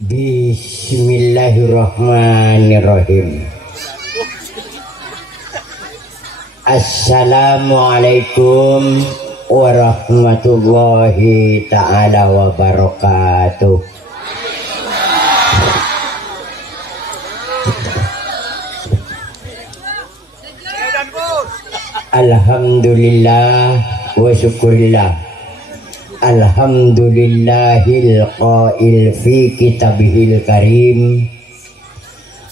Bismillahirrahmanirrahim. Assalamualaikum warahmatullahi ta'ala wabarakatuh. Alhamdulillah wa syukurillah. Alhamdulillahil qail fi kitabihil karim.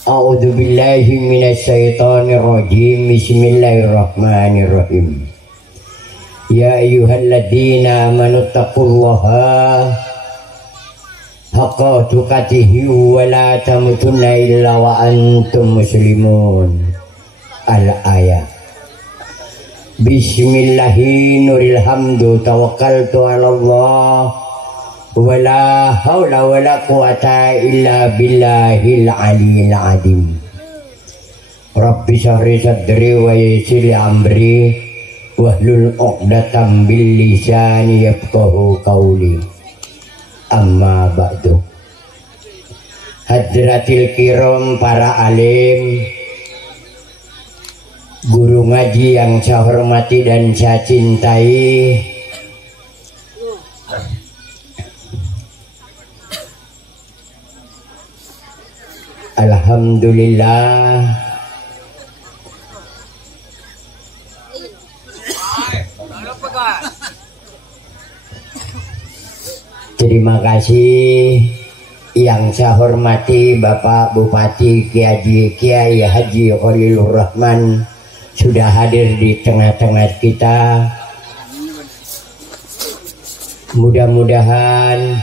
A'udzu billahi minasyaitonir rajim. Bismillahirrahmanirrahim. Ya ayyuhalladzina amanu taqullaha haqqa tuqatih wa la tamutunna illa wa antum muslimun. Al-ayat. Bismillahi nuril hamdu tawakkaltu ala Allah wa la hawla wa la quwata illa billahil aliyil azim. Rabbi shrah sadri wa yassir li amri wahlul 'uqdatam bil lisani yafqahu qawli. Amma ba'du. Hadratil kiram, para alim, guru ngaji yang saya hormati dan saya cintai, alhamdulillah terima kasih yang saya hormati Bapak Bupati Kiai Haji Khalilur Rahman sudah hadir di tengah-tengah kita. Mudah-mudahan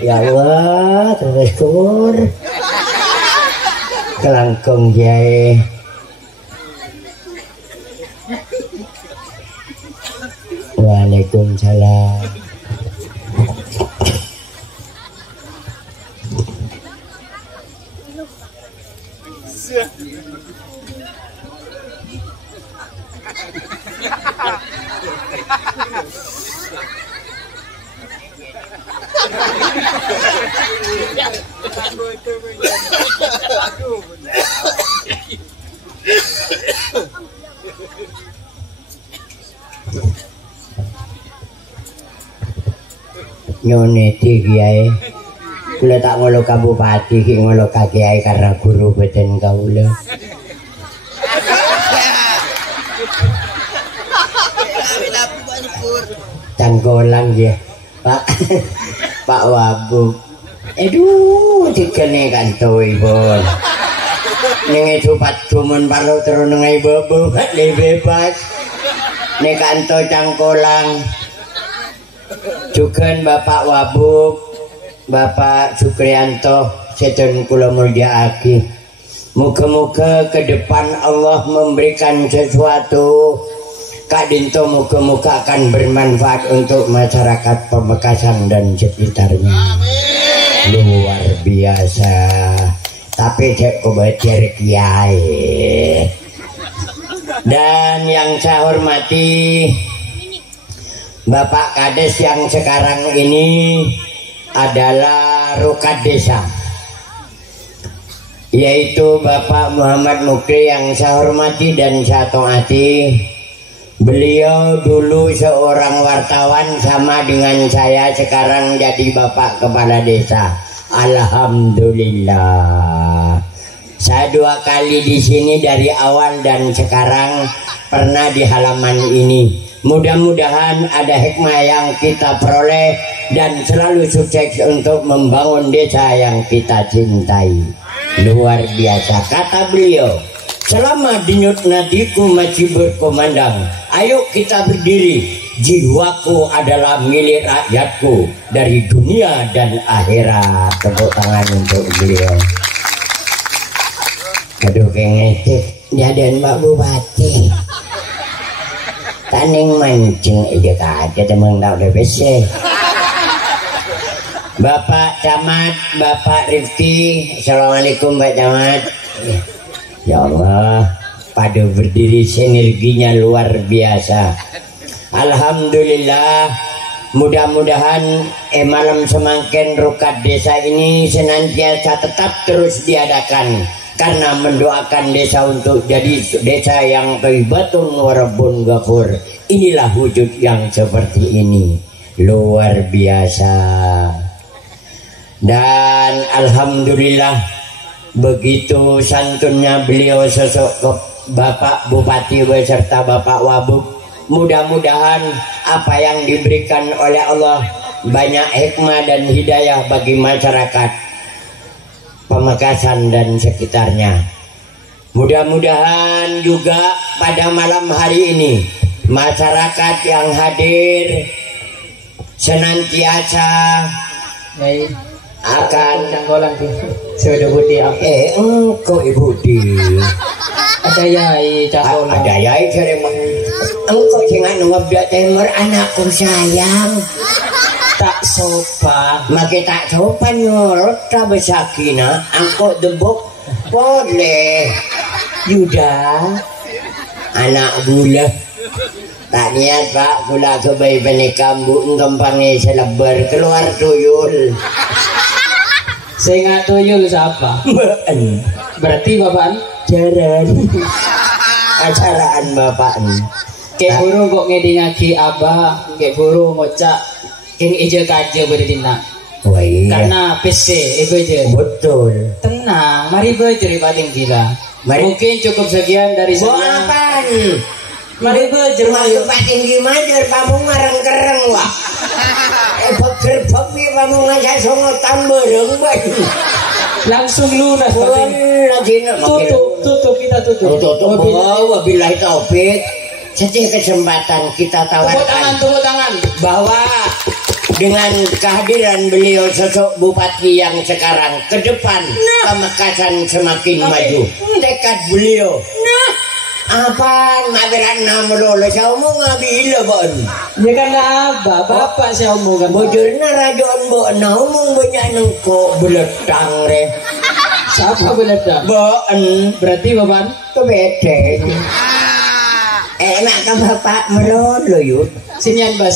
ya Allah, terus kur kelangkung jaya. Waalaikumsalam. Nyoneti kiai, kula tak ngolo ka bupati, ki ngolo ka kiai karena guru beten kaula. Canggolang ya, Pak. Pak Wabub. Aduh, dikene kantoi pun. Ning itu pat gumun parlo terus nengai bobo, bebas. Nek kanto cangkolang. Juga Bapak Wabub, Bapak Sukrianto, sedang kula mulyaake. Muga-muga ke depan Allah memberikan sesuatu kadinto, muga-muga akan bermanfaat untuk masyarakat Pamekasan dan sekitarnya. Luar biasa. Tapi cek kebajar kiai. Dan yang saya hormati Bapak Kades yang sekarang ini adalah Rukad Desa, yaitu Bapak Muhammad Mukri yang saya hormati dan saya taati. Beliau dulu seorang wartawan sama dengan saya, sekarang jadi Bapak Kepala Desa. Alhamdulillah. Saya 2 kali di sini dari awal dan sekarang pernah di halaman ini. Mudah-mudahan ada hikmah yang kita peroleh dan selalu sukses untuk membangun desa yang kita cintai. Luar biasa. Kata beliau, selama denyut nadiku masih berkumandang, ayo kita berdiri. Jiwaku adalah milik rakyatku dari dunia dan akhirat. Tepuk tangan untuk beliau. Aduh, kengecek jadian Pak Bupati. Taning mancing aja kaget emang tak ada besi. Bapak Camat, Bapak Rifki. Assalamualaikum Pak Camat. Ya Allah, pada berdiri sinerginya luar biasa. Alhamdulillah, mudah-mudahan malam semangkin rukat desa ini senantiasa tetap terus diadakan, karena mendoakan desa untuk jadi desa yang thayyibatun wa rabbun ghafur. Inilah wujud yang seperti ini, luar biasa. Dan alhamdulillah begitu santunnya beliau sosok Bapak Bupati beserta Bapak Wabub. Mudah-mudahan apa yang diberikan oleh Allah banyak hikmah dan hidayah bagi masyarakat Pamekasan dan sekitarnya. Mudah-mudahan juga pada malam hari ini masyarakat yang hadir senantiasa akan canggolan tuh sudah budi engkau ibu di ada yai canggolan ada yai sering engkau jangan ngobrol temer anakku sayang tak sopan makin tak sopan ngorot tak besakina engkau debuk boleh Yuda anak gula tak niat Pak gula ke bayi penikam bu ngempangnya selebar keluar tuyul. Saya nggak tuyul siapa? Berarti bapak jaran acaraan bapak. Kayak guru kok ngedingaki abah, kayak guru ngocak yang ija kaja berdina. Oh iya. Karena PC itu aja. Betul. Tenang, mari belajar paling gila. Mari. Mungkin cukup sekian dari saya. Bawa apaan? Mari belajar masuk Pak Tinggi Majer, kamu ngareng-kereng wah. Beger-beger nih kamu ngajak songo tambareng bang. Langsung lunas. Tutup kita tutup. Tutup. Wabillahi taufik. Setiap kesempatan kita tawarkan. Tepuk tangan. Bahwa dengan kehadiran beliau sosok bupati yang sekarang ke depan Pamekasan semakin maju. Tekad beliau. Apaan maberan nama lolo saya omong ngabila bon. Ya karena abah bapak saya omong kan. Bojurna rajon bon omong banyak nengko beletang re. Siapa beletang? Bon berarti bapak kebedek. Enak kan bapak melolo yuk. Sinian mbak.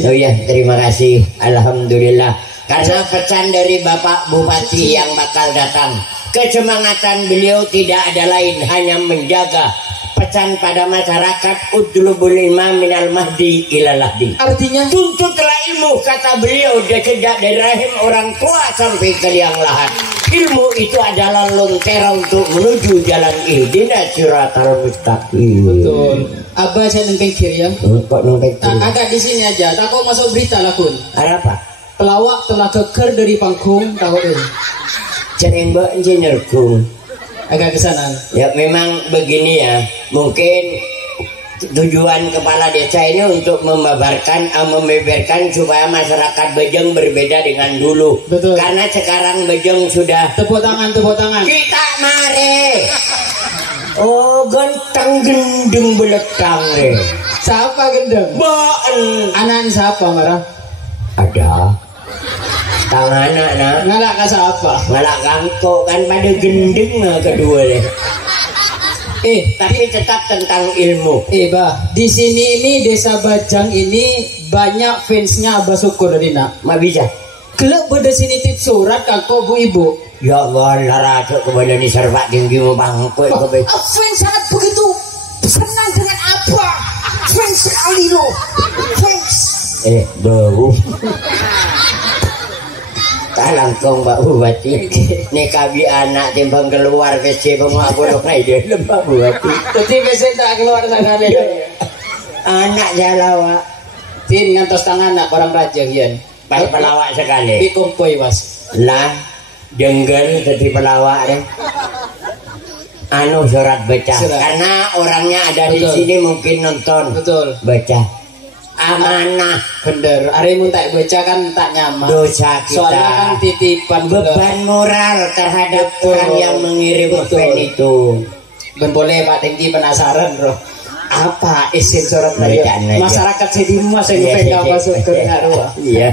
Oh iya terima kasih. Alhamdulillah karena pesan dari Bapak Bupati yang bakal datang. Kesemangatan beliau tidak ada lain hanya menjaga pesan pada masyarakat utlubul ilma minal mahdi ilal lahdi. Artinya tuntutlah ilmu kata beliau sejak dari rahim orang tua sampai ke liang lahat. Ilmu itu adalah lentera untuk menuju jalan ihdinas siratal mustaqim. Betul. Abah saya nempel kiri ya. Kok nempel kiri? Agak di sini aja. Tak kau masuk berita lah kun. Ada apa? Pelawak telah keker dari panggung tahun ini. Sering mbak insinyurku. Agak ke sana. Ya memang begini ya. Mungkin tujuan kepala desa ini untuk membeberkan supaya masyarakat Bejeng berbeda dengan dulu. Betul. Karena sekarang Bejeng sudah tepuk tangan. Kita mare. Oh genteng gendeng beletang re. Siapa gendeng? Boen. Anak siapa marah? Ada. Tangan anak. Ngalak ke siapa? Ngalak kangkok kan pada gendeng kedua deh. Tapi tetap tentang ilmu. Bah, di sini ini desa Bajang ini banyak fansnya Abah Syukur dari nak. Ma bisa. Kelak pada sini tip surat kakak bu ibu. Ya Allah, lara kepada ni serba tinggi mau bangkut. Fans sangat begitu senang dengan apa? Fans sekali loh. Fans. Bau. Tak langsung Mbak Bupati. Nih kabi anak timbang keluar WC pengaku lokai dia Mbak Bupati. Tapi WC tak keluar tangan dia. Anak jalawa. Tin ngantos tangan nak orang Bajang yan. Baik pelawak sekali. Di kumpoi mas. Lah, jengkel jadi pelawak deh. Anu surat baca. Karena orangnya ada di sini mungkin nonton. Betul. Baca. Amanah. Bener. Hari tak baca kan tak nyaman. Dosa kita. Soalnya kan titipan beban moral terhadap orang yang mengirim pen itu. Ben boleh Pak Tengki penasaran bro. Apa isi surat tadi? Masyarakat sedimas yang pegang masuk ke Narua. Iya.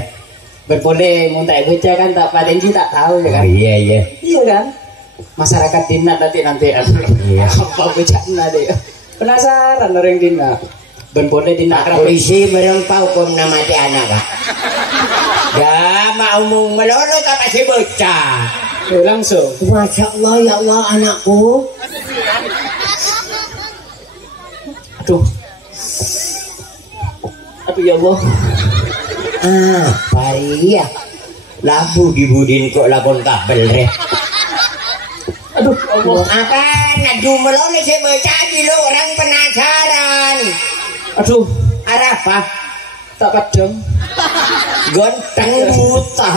Berboleh muntah bocah kan tak patenji tak tahu ya kan. Iya iya. Iya kan? Masyarakat dina nanti Iya. apa bocah deh. Penasaran orang dina. Berboleh dina Polisi merempau hukum nama mati anak Pak. Ya mau melolo tak masih bocah. langsung. Masya Allah ya Allah anakku. Aduh. Aduh ya Allah. Paria labu dibudin kok lakon kabel reh. Aduh Allah. Apa nadu melole saya baca dulu orang penasaran. Aduh Arah apa? tak padang. Gonteng buta.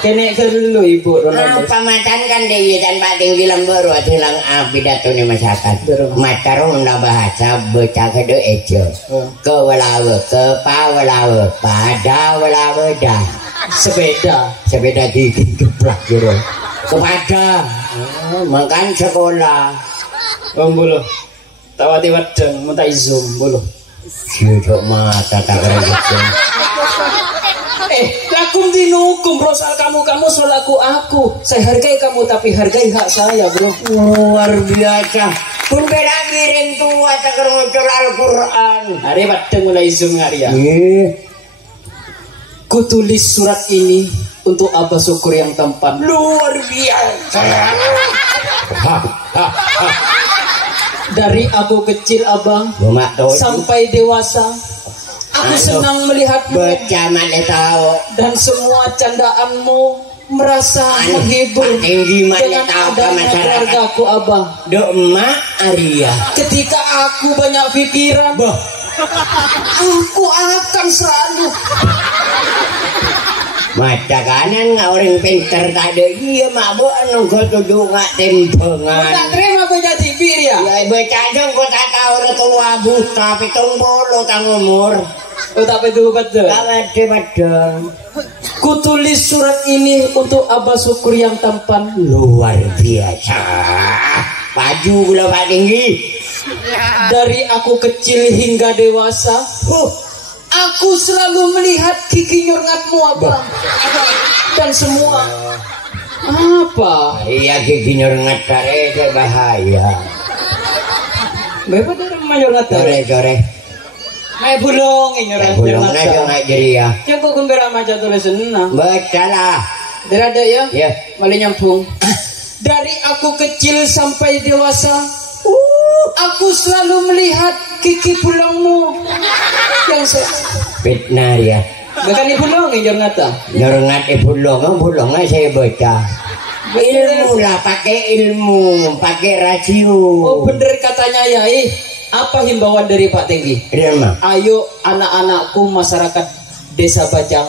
Kene dulu ibu Ronaldo. Pamatan kan deh dan bating bilang baru hilang pidato nih masyarakat. Matarung na bahasa baca kado ejo. Kewalawe kepawalawe pada walawe dah. Sepeda gigi geplak jero. Kepada makan sekolah. Bulu. Tawati wadang muntah izum bulu. Juduk mata tak kerja. Lakum dinukum bro, soal kamu soal aku. Saya hargai kamu tapi hargai hak saya bro. Luar biasa. Pun beda kirim tua tak kerja Al-Quran. Hari wadang mulai zoom hari ya. Kutulis surat ini untuk Abah Syukur yang tampan. Luar biasa. Dari aku kecil abang sampai dewasa, aku senang melihatmu dan semua candaanmu merasa menghibur dengan adanya keluargaku abang. Emak Arya. Ketika aku banyak pikiran, aku akan selalu mata kanan orang pinter tak ada iya mabuk anu kau duduk ngak tempengan. Tak terima baca TV ya. Ya baca dong kau tak tahu tua buta pitung bolo tang umur. Oh tak betul betul. Tak ada padang. Kutulis surat ini untuk Abah Syukur yang tampan. Luar biasa. Baju gula pak tinggi. Dari aku kecil hingga dewasa. Aku selalu melihat gigi nyorngatmu abang dan semua apa? Iya gigi nyorngat tare bahaya. Berapa dari nyorngat tare? Core. Mai bulong nyorngat. Bulong aja nggak jeria. Yang kau gembira maca tulis senang. Bacalah. Ada ya? Ya. Malih nyambung. Dari aku kecil sampai dewasa. Aku selalu melihat gigi bulungmu yang fitnah ya. Bukan ibu long yang ngata. Nyorngat bulong saya baca. Ilmu lah, pakai ilmu, pakai rasio. Oh bener katanya Yai. Apa himbauan dari Pak Tenggi? Ayo anak-anakku masyarakat Desa Bajang,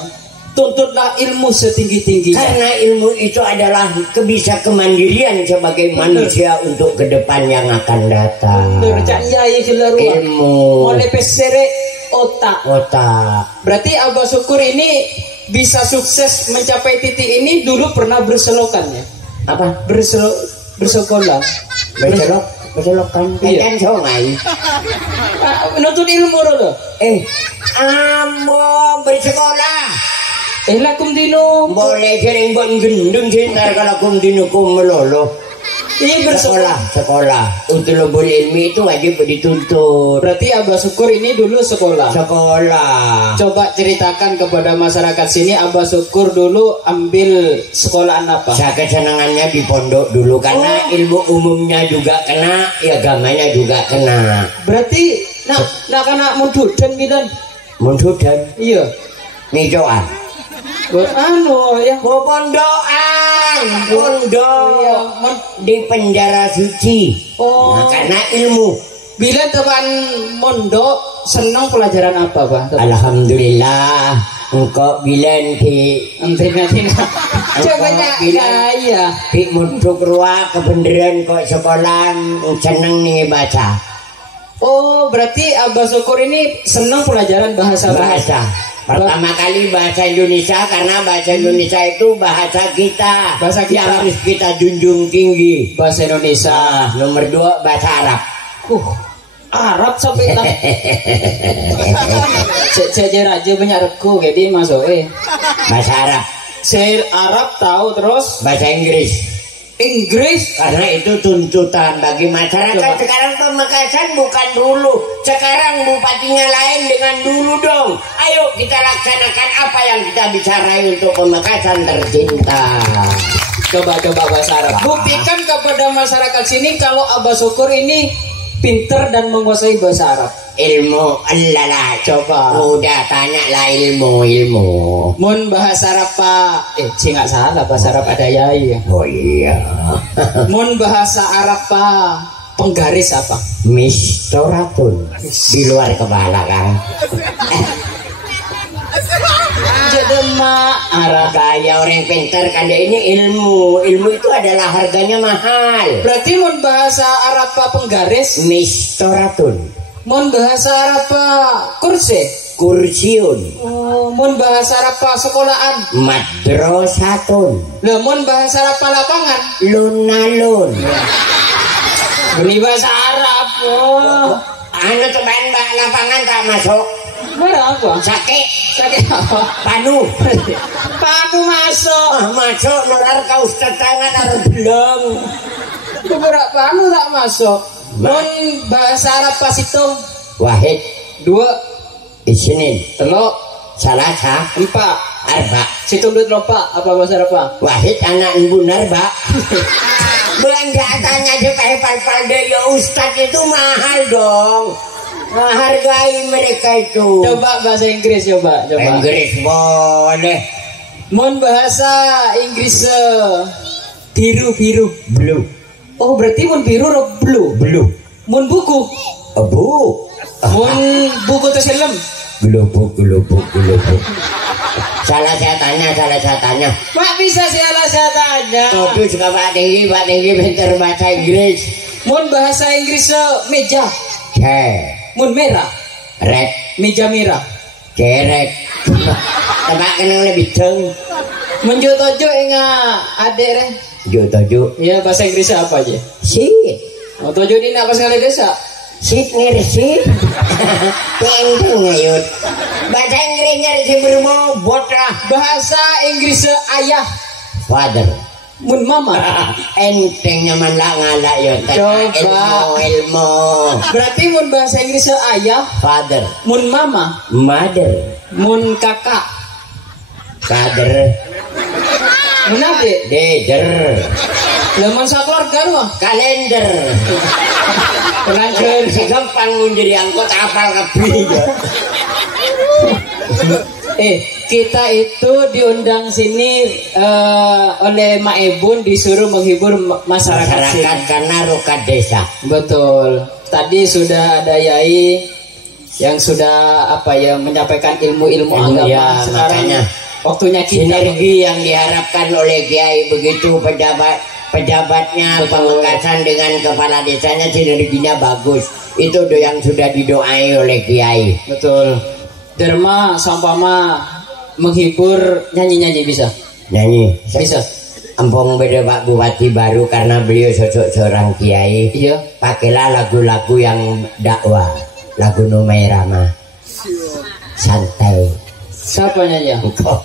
tuntutlah ilmu setinggi-tingginya. Karena ilmu itu adalah bisa kemandirian sebagai manusia untuk ke depan yang akan datang. Ilmu. Oleh pesere otak. Berarti Abah Syukur ini bisa sukses mencapai titik ini dulu pernah berselokan ya? Apa? Bersekolah. Berselokan. Kan songai. Menuntut ilmu dulu. Amo bersekolah. Lakum dino boleh sering buat gendeng cinta kalau kum dino kum melolo. Iya sekolah untuk boleh ilmu itu wajib dituntut. Berarti Abah Syukur ini dulu sekolah. Coba ceritakan kepada masyarakat sini Abah Syukur dulu ambil sekolahan apa? Saya kesenangannya di pondok dulu karena ilmu umumnya juga kena, agamanya juga kena. Berarti nak kena mundudan bidan. Mundudan? Iya. Nijoan. Pondokan, di penjara suci. Karena ilmu. Bila teman mondok senang pelajaran apa, Pak? Alhamdulillah, engkau bilang di coba ya. Di mondok ruang kebenaran kok sekolah senang nih baca. Oh, berarti Abah Syukur ini senang pelajaran bahasa. Pertama kali bahasa Indonesia karena bahasa Indonesia itu bahasa kita yang harus kita junjung tinggi. Bahasa Indonesia. Nomor 2 bahasa Arab. Arab sampai tak. Cek aja banyak reko jadi masuk bahasa Arab. Saya Arab tahu terus Bahasa Inggris. Karena itu tuntutan bagi masyarakat. Coba. Sekarang Pamekasan bukan dulu. Sekarang bupatinya lain dengan dulu dong. Ayo kita laksanakan apa yang kita bicarain untuk Pamekasan tercinta. Coba bahasa Arab. Buktikan kepada masyarakat sini kalau Abah Syukur ini pinter dan menguasai bahasa Arab. Ilmu Allah coba. Udah tanya lah ilmu. Mun bahasa Arab Pak. Nggak salah bahasa Arab ada yai ya. Oh iya. Mun bahasa Arab Pak. Penggaris apa? Mistoratun. Di luar kepala kan. Jadi Arab kayak orang pintar kan ini ilmu itu adalah harganya mahal. Berarti mun bahasa Arab Pak penggaris mistoratun. Mun bahasa Arab Pak kursiun. Oh, mun bahasa Arab Pak sekolahan madrasatun. Lah mun bahasa Arab Pak lapangan lunalun. Ini bahasa Arab. Oh. Anu teman mbak lapangan tak masuk. Apa? Sakit apa? Panu masuk. Masuk nular kau ustaz tangan harus belum. Beberapa panu tak masuk. Mun bahasa Arab pas hitung. Wahid, 2, Isnin, 3, Salasa, 4, Arba. Situng duit lupa apa bahasa Arab Pak? Wahid anak bunar Pak. Belanja tanya aja kayak pal-pal deh ya ustaz itu mahal dong. Menghargai mereka itu. Coba bahasa Inggris coba. Inggris boleh. Mun bahasa Inggris biru blue. Oh berarti mun biru blue. Mun buku bu. Mun buku terselem gelubuk. Salah saya tanya. Pak bisa salah saya tanya. Itu juga Pak Tinggi pintar bahasa Inggris. Mun bahasa Inggris meja. Mun merah red. Meja merah Kerek. Tebak kenang lebih ceng. Menjuk tojo ingat adek re. Tojo. Iya bahasa Inggrisnya apa aja? Sit. Oh tojo di nak pas kali desa. Sit ngirsit. Tendeng ngayut. Bahasa Inggrisnya si berbobot lah. Bahasa Inggris ayah. Father. Mun mama enteng nyaman lah ngalak ya. Coba ilmu. Berarti mun bahasa Inggris ayah father. Mun mama mother. Mun kakak father. Mun adik deder. Lemon sakeluarga mah kalender. Penanjur si gampang menjadi angkot apal kabeh. Kita itu diundang sini oleh Mak Ebun disuruh menghibur masyarakat karena rukat desa. Betul. Tadi sudah ada yai yang sudah menyampaikan ilmu-ilmu agama. Ya, sekarang makanya waktunya kita sinergi yang diharapkan oleh kiai begitu pejabatnya Pamekasan dengan kepala desanya sinerginya bagus. Itu yang sudah didoai oleh kiai. Betul. Derma sampama menghibur nyanyi bisa. Bisa. Ampung beda Pak Bupati baru karena beliau sosok seorang kiai. Iya. Pakailah lagu-lagu yang dakwah. Lagu Numai Rama. Santai. Siapa nyanyi? Engkau.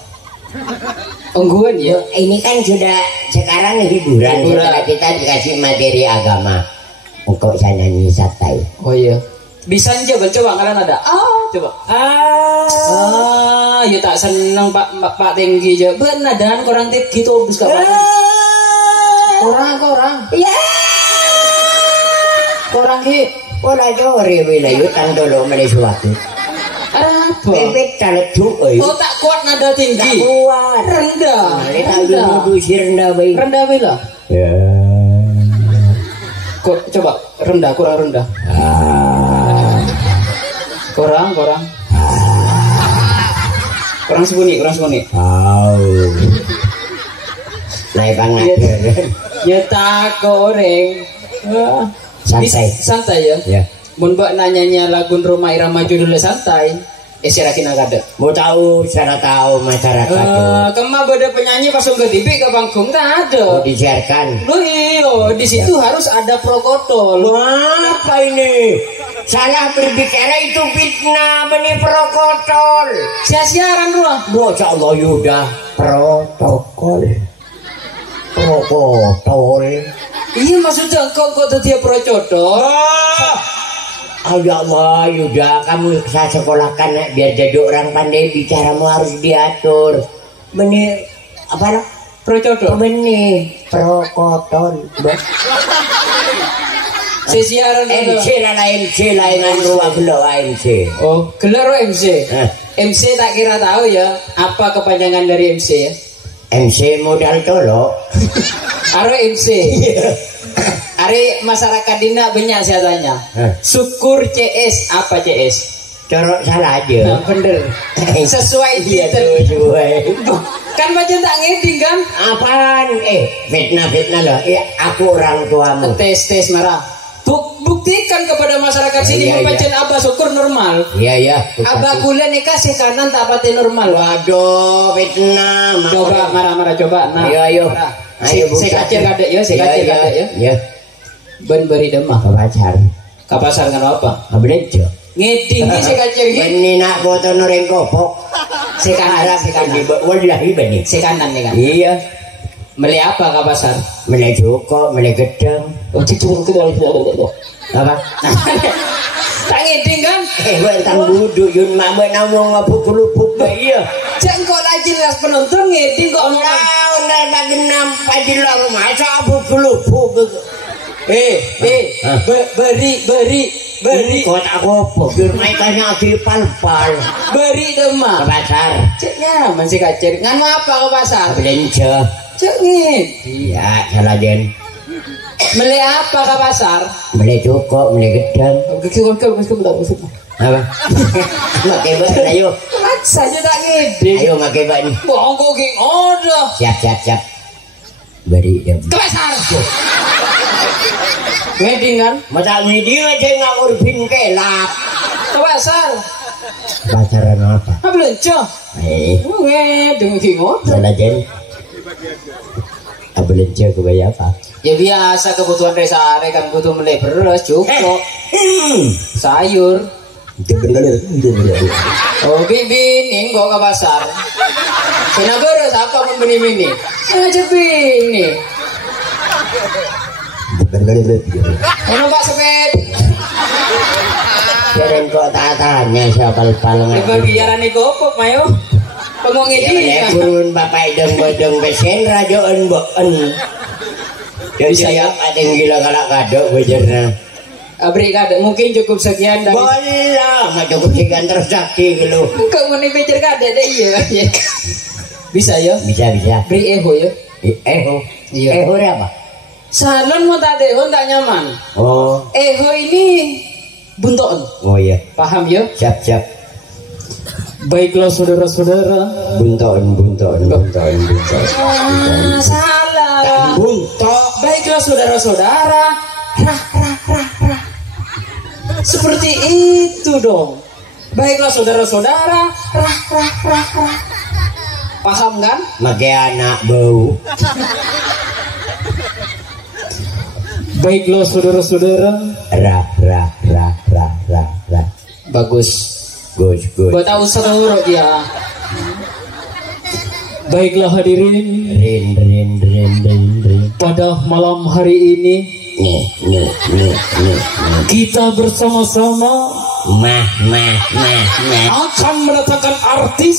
Ungguan ya. Ini kan sudah sekarang hiburan. Setelah kita dikasih materi agama. Engkau saya nyanyi santai. Oh iya. Bisa aja coba kalian ada. Coba. Ya tak seneng Pak Tinggi aja. Benar dan korang tinggi tuh habis kapan? Korang. Ya. Korang ki. Ora jore wilayutan dulu meli suatu. Apa? Bebek talecuk Oh tak kuat nada tinggi. Tak kuat. Rendah. Rendah baik. Rendah bila. Ya. Coba rendah, kurang rendah. Kurang sembunyi. Naik banget. Ya tak goreng. Santai ya. Mun mbak nanyanya lagu Rumah Irama judulnya santai. Sirakin agak mau tahu cara tahu masyarakat. Kemah beda penyanyi pas ke TV ke panggung tak ada. Disiarkan. Loh iyo di situ harus ada protokol. Apa ini? Salah berbicara itu fitnah, benih protokol. Sia-siaran dulu. Bocah Allah Yuda, protokol. Protokol. Iya maksudnya kok dia protokol. Ya Allah Yuda, kamu saya sekolahkan biar jadi orang pandai bicaramu harus diatur. Benih apa lah? Protokol. Benih protokol. Siaran MC lain luar gelar MC. Oh, gelar MC. MC tak kira tahu ya apa kepanjangan dari MC ya? MC modal colok. Aro MC. Ari masyarakat dina banyak saya tanya. Syukur CS apa CS? Corok salah aja. Nah, bener. Sesuai titel. Kan macam tak ngeding kan? Apaan? Fitnah loh. Aku orang tuamu. Tes marah. Buktikan kepada masyarakat sini membaca Abah syukur normal. Iya. Abah kuliah nikah si kanan tak pati normal. Waduh, fitnah. Coba marah coba. Nah, ayo. Si kacir kadek ya, ya. Ben beri demah ke pasar kan apa? Abrejo. Ngeding si kacir iki. Beni nak foto noreng kopok. Si kanan. Wallahi beni. Si kanan nih kan. Iya. Beli apa ke pasar? Beli joko, beli gedang. Apa? Tak ngeding kan? Bentang budu yun mama namung ngabuk-lubuk iya. Cengkok lagi jelas penonton ngeding kok orang. Udah bagenam padilang masa abuk-lubuk. Beri kota gopo biar maikanya lagi pal-pal. Beri demah ke pasar. Ceknya masih kacir. Nganu apa ke pasar? Belanja. Cek ngit. Iya, salah den. Beli apa ke pasar? Beli cukup, beli gedang. Apa? Makai bak, ayo. Saja tak ngiding. Ayo makai bak nih. Bongko ging odah. Siap. Beri dem. Ke pasar. Ngiding kan? Masa ngiding aja nggak urbin kelak. Ke pasar. Pasaran apa? Belanja. Ngiding ging odah. Salah den. Belanja kebaya apa? Ya biasa kebutuhan desa kan butuh beli beras, cukup, sayur. Oh bini kok ke pasar. Kena beras apa membeli mini? Aja bini. Ono Pak Sepet. Keren kok tanya siapa paling. Bagian ini kopok mayo. Pengong ini. Burun bapak ideng bodong besen rajoen boen. Dan saya ada yang gila kalak kado bejerna. Abri kado mungkin cukup sekian dari. Boleh, nggak cukup sekian terus sakit gitu. Kau mau bejer kado deh iya. Bisa ya? Bisa. Beri eho ya. Eho. Iya. Eho apa? Salon mau tak eho tak nyaman. Oh. Eho ini bunton. Oh iya. Paham ya? Siap. Baiklah saudara-saudara. Bunton. Salah. Buntok. Baiklah saudara-saudara. Rah. Seperti itu dong. Baiklah saudara-saudara. Rah. Paham kan? Makai anak bau. Baiklah saudara-saudara. Rah. Bagus. Good. Buat tahu seluruh dia. Baiklah hadirin. Rin. Pada malam hari ini. Nih. Kita bersama-sama. Mah. Akan mendatangkan artis.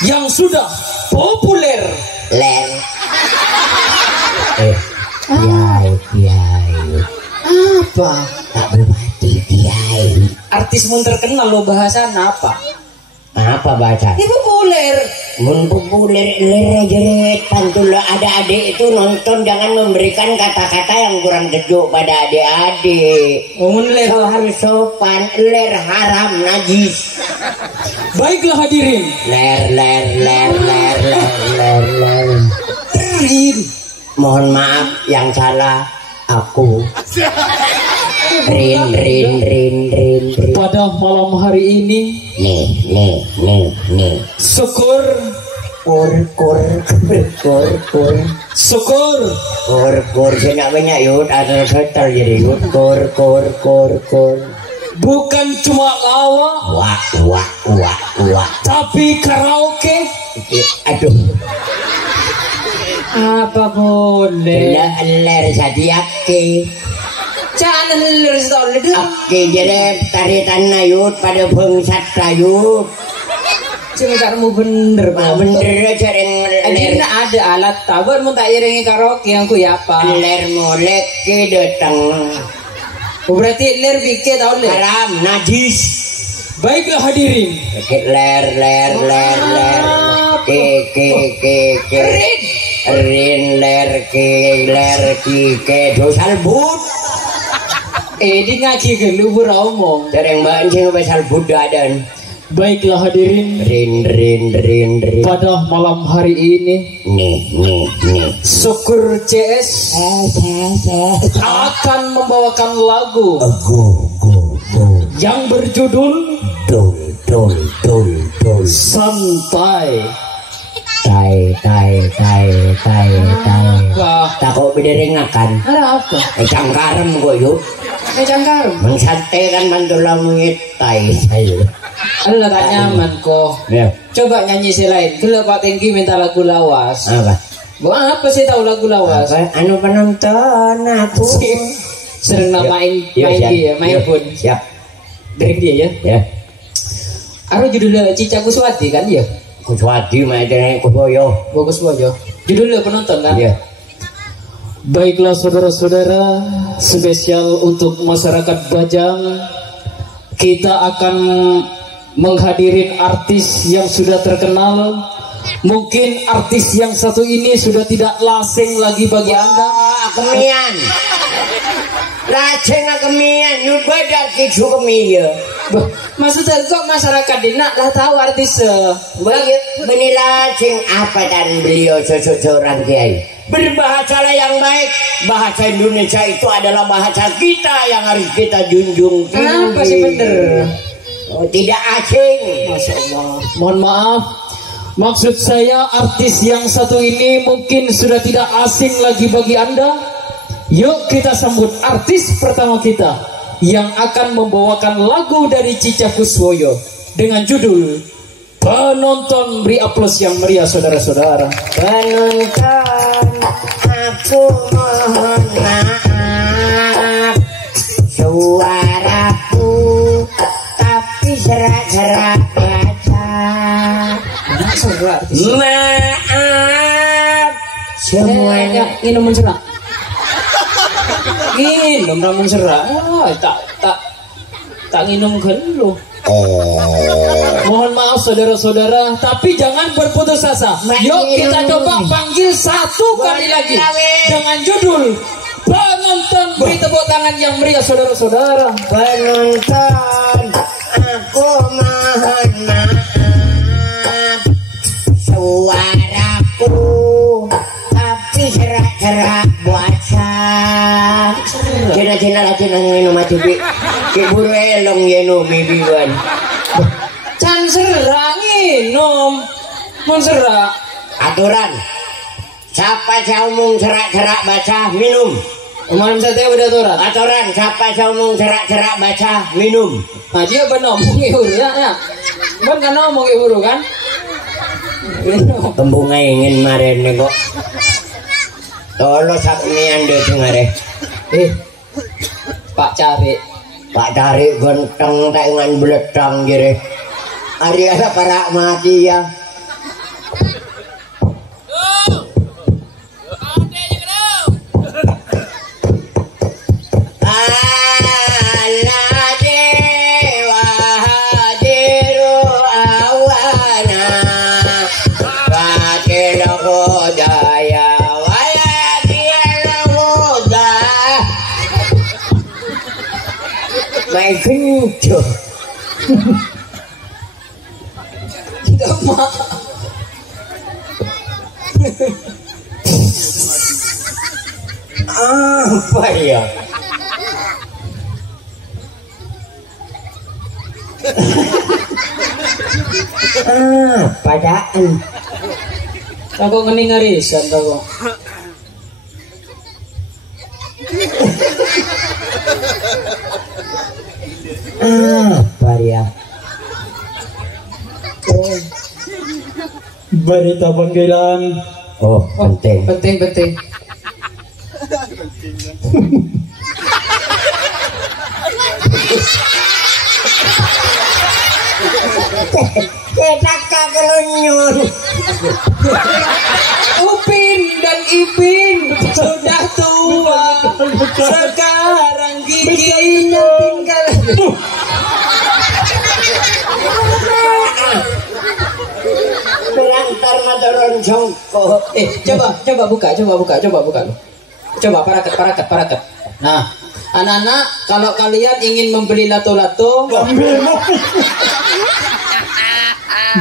Yang sudah populer. Ler. Kiai. Apa? Tak berbati kiai. Artis mun terkenal lo bahasan apa? Apa bahasa? Ini populer. Mun populer ler pantul adik-adik itu nonton jangan memberikan kata-kata yang kurang sejuk pada adik-adik. Mun ler harus sopan, ler haram najis. Baiklah hadirin. Ler. Mohon maaf yang salah aku. Rin. Pada malam hari ini Nih. syukur kur. Syukur. Kur sing banyak yud ada setel jadi yud kur. Bukan cuma lawak. Wak. Tapi karaoke. Aduh. Apa boleh? Ler sadiake. Jangan ler stol itu. Oke jadi taritan yud pada bangsat yud. Cuma kamu bener, bener aja ler. Ada alat tabur mau tak iringi karaoke yang ku ya apa? Ler molek ke datang. Berarti ler bikin tau ler. Haram najis. Baiklah hadirin. Ler. Ke. Rin ler ke dosal but. Di ngaji gelubur omong. Dereng mbak sing besal budadan. Baiklah hadirin. Rin. Pada malam hari ini. Nih. Syukur CS akan membawakan lagu yang berjudul Dol. Santai. Tai. Wah, Tak kok bederengakan. ada apa? Cangkarem kok yuk. Cangkar. Mengsate kan mantulah mengit tai. Allah tak nyaman kok. Ya. Coba nyanyi selain. Gila Pak Tengki minta lagu lawas. Apa? Apa sih tahu lagu lawas? Anu penonton aku. Sering main pun. Siap. Dari dia ya. Ya. Aro judulnya Cica Kuswati kan ya? Kuswati main Kusoyo. Bagus banget. Judulnya penonton kan? Ya. Baiklah saudara-saudara, spesial untuk masyarakat Bajang, kita akan menghadirin artis yang sudah terkenal. Mungkin artis yang satu ini sudah tidak asing lagi bagi Anda. Kemian. Laceng kemian, nu badak kicu kemian. Maksudnya kok masyarakat dinak lah tahu artis. Beni laceng apa dan beliau seorang kiai. Berbahasalah yang baik. Bahasa Indonesia itu adalah bahasa kita yang harus kita junjung tinggi. Apa sih bener? Tidak asing. Masya Allah. Mohon maaf. Maksud saya artis yang satu ini mungkin sudah tidak asing lagi bagi Anda. Yuk kita sambut artis pertama kita yang akan membawakan lagu dari Cica Kuswoyo dengan judul Penonton. Beri aplaus yang meriah saudara-saudara. Penonton, aku mohon maaf, suaraku tapi serak-serak baca. Maaf semuanya. Minum serak. Minum ramun serak. Tak minum gelo. Mohon maaf saudara-saudara, tapi jangan berputus asa. Yuk kita coba panggil satu kali lagi dengan judul Penonton. Beri tepuk tangan yang meriah saudara-saudara. Penonton, aku mohon maaf, suaraku tapi serak-serak baca. Cina lah minum mati bi. Kiburu elong yeno bibiwan. Can serak minum, mun serak. Aturan. Siapa saumung serak-serak baca minum. Malam saya udah Aturan. Siapa saumung serak-serak baca minum. Nah dia benar ngomong ihuru ya. Kan ngomong ihuru kan? Kembunga ingin marene kok. Tolo sakmian deh ngare. Pak Cari genteng tak ingan beletang jere. Hari ada para mati ya. Kencur. Tidak mau. Apa ya? Padaan. Aku ngeni ngarisan aku. Apa ya? Berita panggilan. Oh, penting. Penting. Kita kelunyur. Upin dan Ipin sudah tua, sekarang giginya tinggal. Berantar maturun jongko. Coba buka lu. Coba paraket. Nah, anak-anak, kalau kalian ingin membeli lato-lato,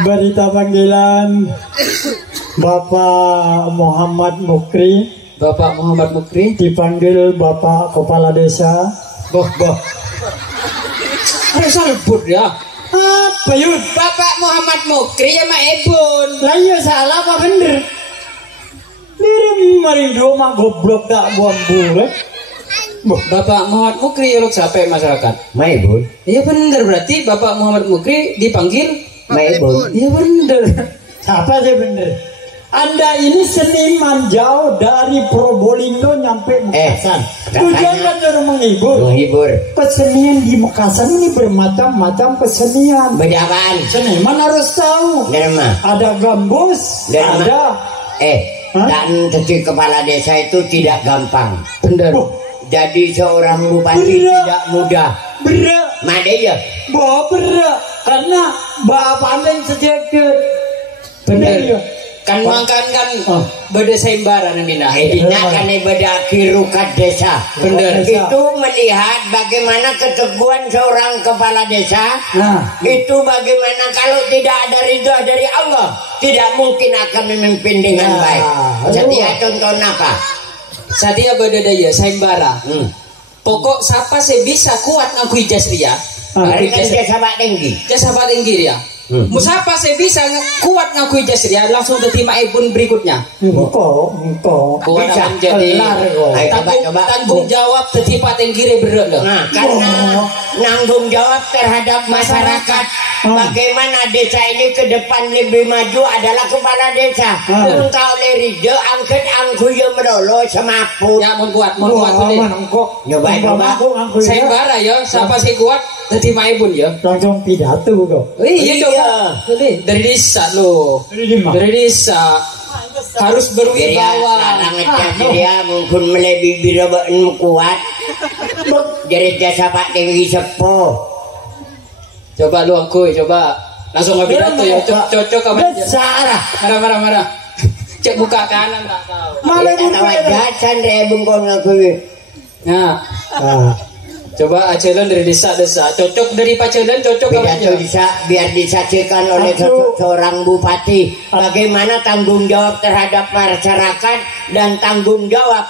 Berita panggilan Bapak Muhammad Mukri dipanggil Bapak Kepala Desa. boh. Rasa lebut ya. Apa yud? Bapak Muhammad Mukri sama Ebun. Lah iya salah apa bener? Diri marindo mah goblok tak buang bulet. Bapak Muhammad Mukri ya sampai masyarakat. Maibun. Iya bener, berarti Bapak Muhammad Mukri dipanggil Maibun. iya bener. Siapa sih bener? Anda ini seniman jauh dari Probolinggo nyampe Mekasan. Tujuan kan baru menghibur. Kesenian di Mekasan ini bermacam-macam kesenian. Beda apaan? Seniman harus tahu. Derma. Ada gambus, Derma. ada. Dan jadi kepala desa itu tidak gampang. Bener. Jadi seorang bupati tidak mudah. Berat. Made ya. Berat. Karena bapak anda yang sedikit. Bener. Kan makan beda sayembara Nina. Dina kan beda kirukat desa. Bener. Itu melihat bagaimana keteguhan seorang kepala desa. Itu bagaimana kalau tidak ada ridha dari Allah, tidak mungkin akan memimpin dengan baik. Setia contoh apa? Sadia beda daya sayembara. Pokok siapa sih bisa kuat ngakui jasria? Hari kan jasa Pak Denggi. Jasa Pak Denggi ya. Musapa saya bisa kuat ngakui jasria langsung ke tim Ebun berikutnya. Engkau Kuat akan jadi tanggung jawab ke tim Tenggiri berat loh. Nah, karena nanggung jawab terhadap masyarakat. Bagaimana desa ini ke depan lebih maju adalah kepala desa. Engkau lerijo angkat angku yang merolo semaput. Ya mau kuat Nyoba. Sayembara ya, siapa sih kuat ke tim Ebun ya. langsung pidato kok. Iya dong. Dari desa lo. Dari desa harus berwibawa. Larang ngecap dia mungkin melebihi birabaan kuat. Jadi jasa Pak Tinggi Sepo. Coba lu akui, coba langsung nggak pidato ya. Cocok apa aja. Sarah. Marah. Cek buka kanan tak tahu. Malah tahu jajan rebung kau ngakui. Nah. Coba Acelon dari desa-desa, cocok dari Pacelon, cocok Pidato bisa biar disaksikan oleh seorang bupati bagaimana tanggung jawab terhadap masyarakat dan tanggung jawab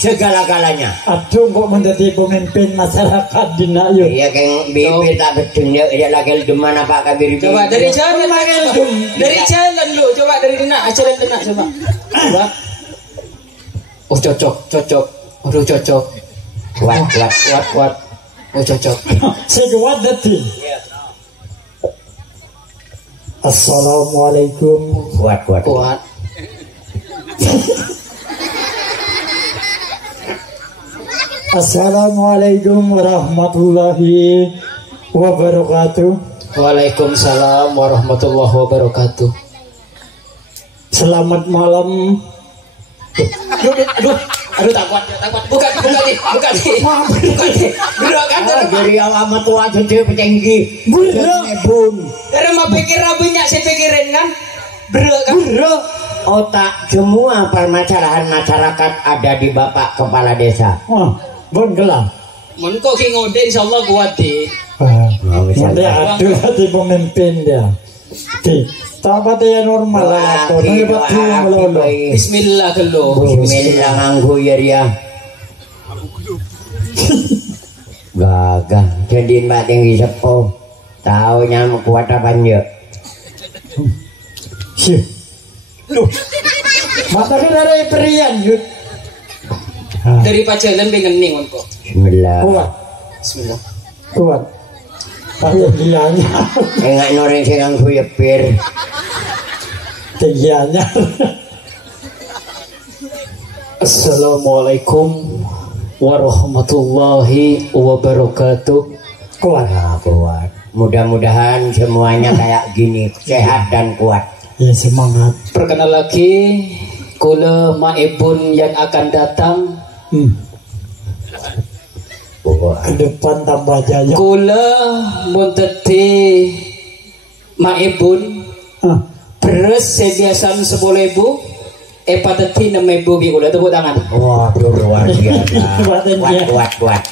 segala-galanya. Aduh kok menjadi pemimpin masyarakat di Nayu. Iya keng bibir tak betul dia lagi deman apa kabir. Coba dari jalan dari jalan lu, coba dari dina Acelon dina coba. Oh cocok. Aduh cocok. Kuat. Oh cocok. Sekuat detik. Assalamualaikum. Kuat. Assalamualaikum warahmatullahi wabarakatuh. Waalaikumsalam warahmatullahi wabarakatuh. Selamat malam. Aduh tak kuat. Buka nih. Bro kan dari alamat tua jadi petinggi. Bun. Karena mau pikir rabunya saya pikirin kan. Bro kan. Otak semua permasalahan masyarakat ada di Bapak Kepala Desa. Bun gelang. Mun kok ki ngode insyaallah kuat di. Nanti aduh hati pemimpin dia. Tapat ya normal lah. Bismillah kelo. Bismillah nganggu ya dia. Gagah jadi Mbak Tinggi Sepo. Tahu nyamuk kuat apa enggak? Loh. Matakan dari perian yuk. Dari pacaran pengen ning kok. Bismillah. Kuat. Bismillah. Kuat. Pakai gilanya. Enggak noreng sengang kuyepir. Tegianya. Assalamualaikum warahmatullahi wabarakatuh. Kuat. Kuat. Mudah-mudahan semuanya kayak gini, sehat dan kuat. Ya semangat. Perkenal lagi kula maibun yang akan datang. Ke depan tambah jaya. Kula munteti maibun beres sebiasan 10.000 pateti 6.000 bi kula tepuk tangan. Wah, luar biasa. Kuat.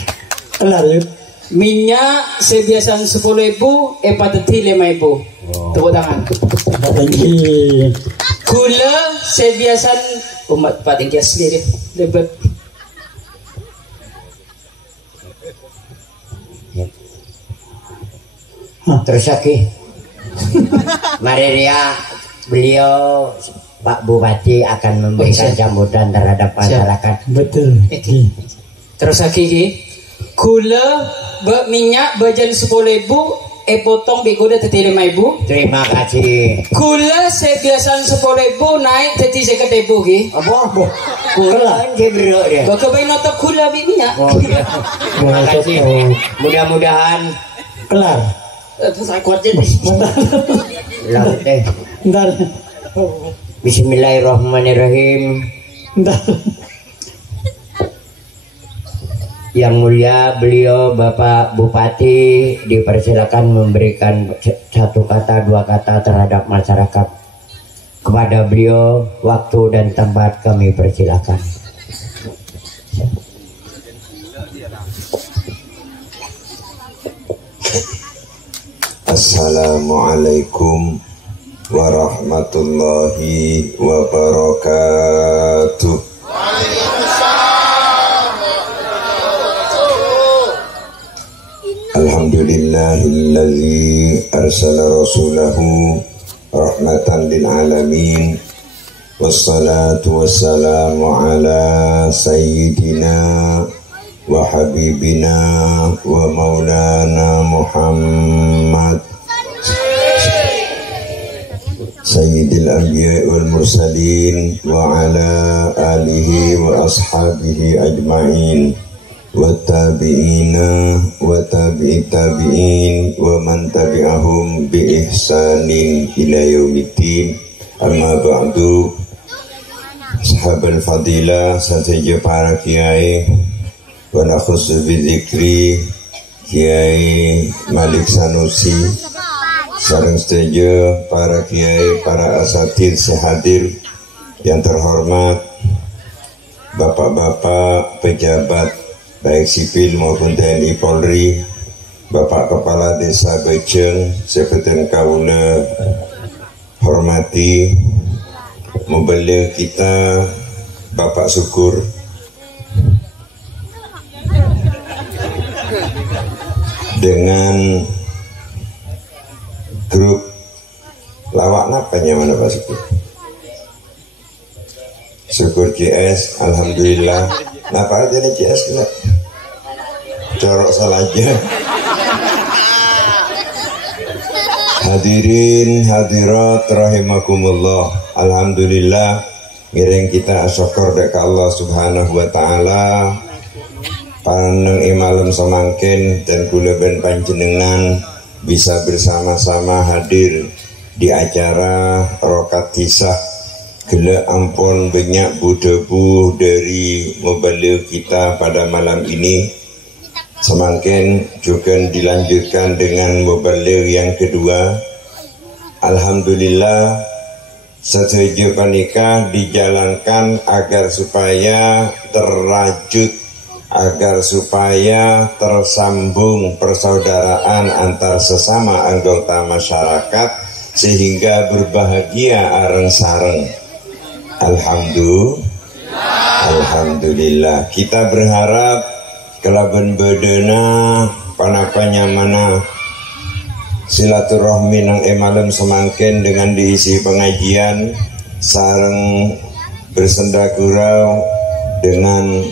Kelar yuk. Minyak sebiasan 10.000 pateti 5.000. Tepuk tangan. Tinggi. Gula sebiasan umat paling asli deh. Lebat. Terus lagi. Mari Ria, beliau Pak Bupati akan memberikan sambutan terhadap masyarakat. Betul. Terus lagi gula minyak bajan 10.000 potong bego udah teti 5.000. Terima kasih. Gula sebiasan 10.000 naik teti 50.000 ki. Apa? Gula jebro dia. Bakal bayi notok gula bi minyak. Iya. Terima kasih. Mudah-mudahan Kelar. Terus aku aja nih. laut deh. Ntar. Bismillahirrahmanirrahim. Ntar. Yang mulia beliau Bapak Bupati dipersilakan memberikan satu kata dua kata terhadap masyarakat. Kepada beliau waktu dan tempat kami persilakan. Assalamualaikum warahmatullahi wabarakatuh. Alhamdulillahilladzi arsala rasulahu rahmatan lil alamin. Wassalatu wassalamu ala sayyidina wa habibina wa maulana Muhammad sayyidil anbiya wal mursalin wa ala alihi wa ashabihi ajma'in wa tabi'ina wa tabi'it tabi'in wa man tabi'ahum bi ihsanin ila yaumiddin. Amma ba'du. Sahabat fadilah, sahaja para kiai wa nakhussu bi dzikri Kiai Malik Sanusi, sareng setuju para kiai, para asatidz sehadir yang terhormat, bapak-bapak pejabat baik sipil maupun TNI Polri, Bapak Kepala Desa Beceng, Sepeten Kaula hormati, membeli kita Bapak Syukur, dengan grup lawak napanya mana Pak Syukur? Syukur CS, alhamdulillah. Napa aja nih CS kena? Corok salah aja. Hadirin hadirat rahimakumullah. Alhamdulillah ngiring kita syukur dek Allah Subhanahu wa taala. Paneng imalem semangkin dan kula ben panjenengan bisa bersama-sama hadir di acara rokat kisah gela ampun banyak budebu dari mubalik kita pada malam ini. Semakin juga dilanjutkan dengan mubalik yang kedua. Alhamdulillah setuju panikah dijalankan agar supaya terrajut, agar supaya tersambung persaudaraan antar sesama anggota masyarakat sehingga berbahagia areng-sareng. Alhamdulillah. Kita berharap kelaban bedena panapanya mana silaturahmi nang emalem semangkin dengan diisi pengajian sareng bersendagurau dengan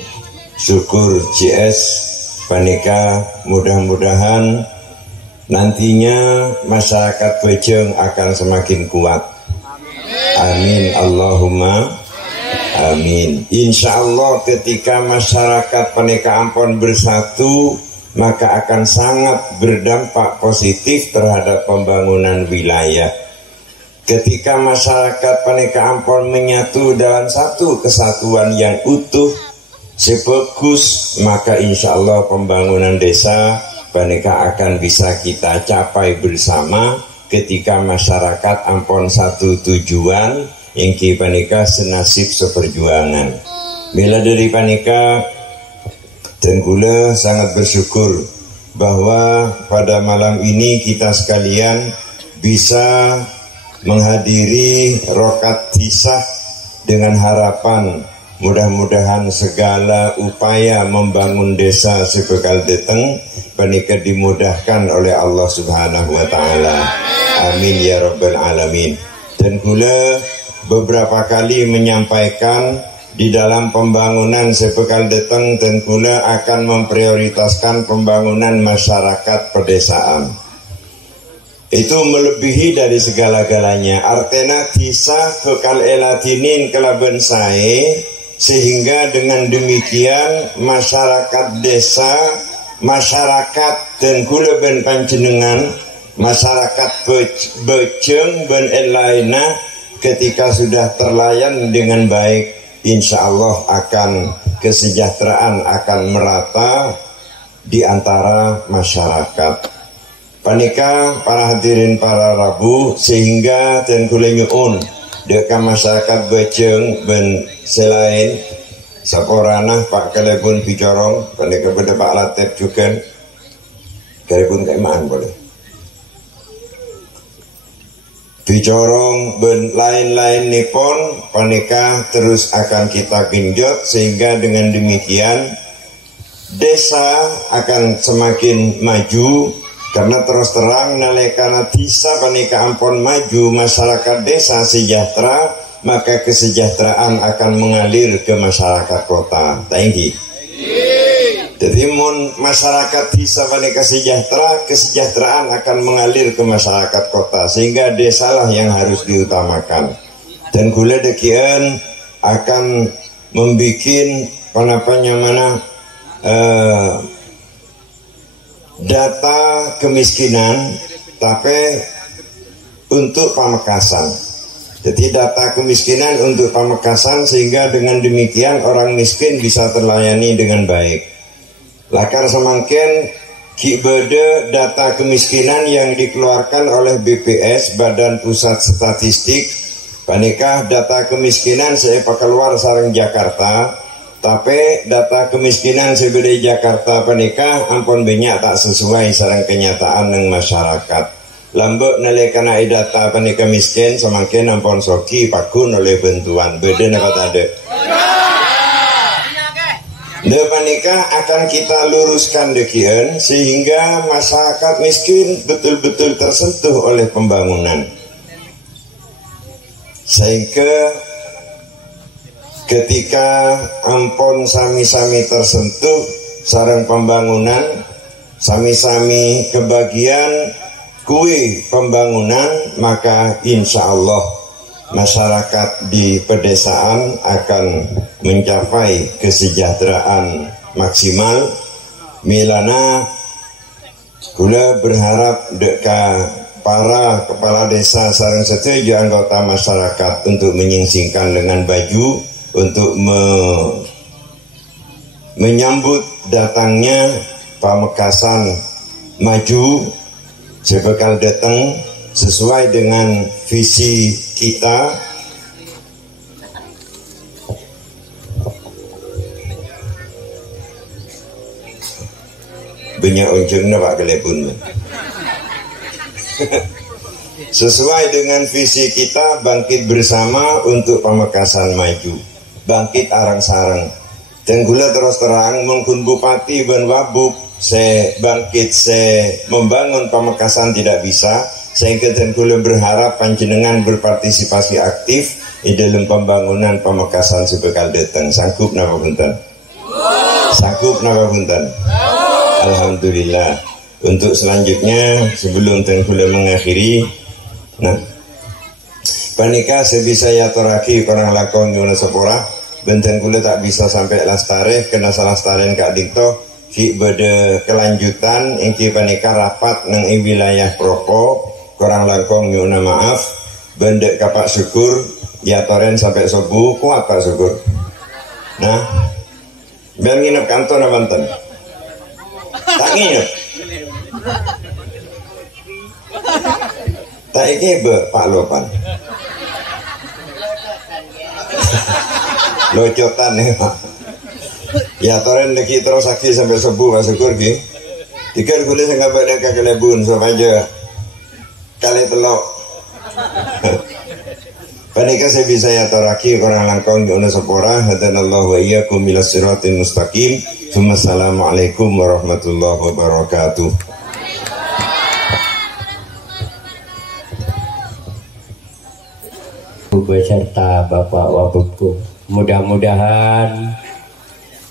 syukur CS panika, mudah-mudahan nantinya masyarakat Bejeng akan semakin kuat. Amin Allahumma amin. Insya Allah ketika masyarakat Panika Ampon bersatu, maka akan sangat berdampak positif terhadap pembangunan wilayah. Ketika masyarakat Panika Ampon menyatu dalam satu kesatuan yang utuh, sebagus, maka insya Allah pembangunan desa Panika akan bisa kita capai bersama. Ketika masyarakat Ampon satu tujuan, ingki Panika senasib seperjuangan. Bila dari Panika dan kula sangat bersyukur bahwa pada malam ini kita sekalian bisa menghadiri rokat tisah dengan harapan mudah-mudahan segala upaya membangun desa Sebekal Deteng Panika dimudahkan oleh Allah Subhanahu wa taala. Amin ya rabbal alamin. Dan kula beberapa kali menyampaikan di dalam pembangunan Sebekal Deteng dan kula akan memprioritaskan pembangunan masyarakat pedesaan. Itu melebihi dari segala-galanya. Artena kisah bekal elatinin kelaban sae, sehingga dengan demikian masyarakat desa, masyarakat dan kula ben panjenengan, masyarakat Bejeng ben lainnya ketika sudah terlayan dengan baik, insya Allah akan kesejahteraan akan merata di antara masyarakat. Panika para hadirin para Rabu, sehingga dan kula nyuun deka masyarakat Bejeng ben selain saporana Pak Kalebun Picorong, panika pada Pak Latif juga Kalebun Kaimaan boleh Picorong ben lain-lain nipon panika terus akan kita genjot, sehingga dengan demikian desa akan semakin maju. Karena terus terang nalekana desa Panika Ampon maju, masyarakat desa sejahtera, maka kesejahteraan akan mengalir ke masyarakat kota. Tinggi. Jadi mun masyarakat desa Panika sejahtera, kesejahteraan akan mengalir ke masyarakat kota, sehingga desalah yang harus diutamakan. Dan gula dekian akan membikin data kemiskinan, tapi untuk Pamekasan. Jadi data kemiskinan untuk Pamekasan, sehingga dengan demikian orang miskin bisa terlayani dengan baik. Lakar semangkin kibede data kemiskinan yang dikeluarkan oleh BPS Badan Pusat Statistik. Panikah data kemiskinan saya keluar sareng Jakarta. Tapi data kemiskinan sebede Jakarta panika ampun banyak tak sesuai sarang kenyataan ng masyarakat. Lambek nalekana data panika miskin semakin ampun soki pakun oleh bantuan. Beda apa tadi? De panika akan kita luruskan dekian, sehingga masyarakat miskin betul-betul tersentuh oleh pembangunan. Sehingga ketika ampon sami-sami tersentuh sarang pembangunan, sami-sami kebagian kue pembangunan, maka insya Allah masyarakat di pedesaan akan mencapai kesejahteraan maksimal. Milana kula berharap deka para kepala desa sareng setuju anggota masyarakat untuk menyingsingkan dengan baju untuk menyambut datangnya Pamekasan maju Sebekal Deteng sesuai dengan visi kita. Banyak unjungnya Pak Kelebun. Sesuai dengan visi kita, bangkit bersama untuk Pamekasan maju, bangkit arang-sarang. Dan gula terus terang mungkin Bupati dan Wabuk saya bangkit, saya membangun Pamekasan tidak bisa. Sehingga dan gula berharap panjenengan berpartisipasi aktif di dalam pembangunan Pamekasan sebekal datang. Sanggup napa punten? Sanggup napa punten? Alhamdulillah. Untuk selanjutnya sebelum tengkula mengakhiri, nah panika sebisa ya toraki orang lakon guna sepora benten kula tak bisa sampai lastare kena salah staren kak dikto ki bede kelanjutan ingki panika rapat nang wilayah Propo korang langkong nyuna maaf bendek kapak syukur ya toren sampai subuh kuat pak syukur. Nah biar nginep kantor Banten tak nginep tak iki be Pak Lopan locotan ya Pak ya toren lagi terus lagi sampai subuh Pak syukur ki tiga kulit saya nggak pada kekelebun so aja kali telok panika saya bisa ya toraki orang langkong di una sepora hadanallahu wa iyyakum ila siratin mustaqim. Assalamualaikum warahmatullahi wabarakatuh. Beserta Bapak Wabubku, mudah-mudahan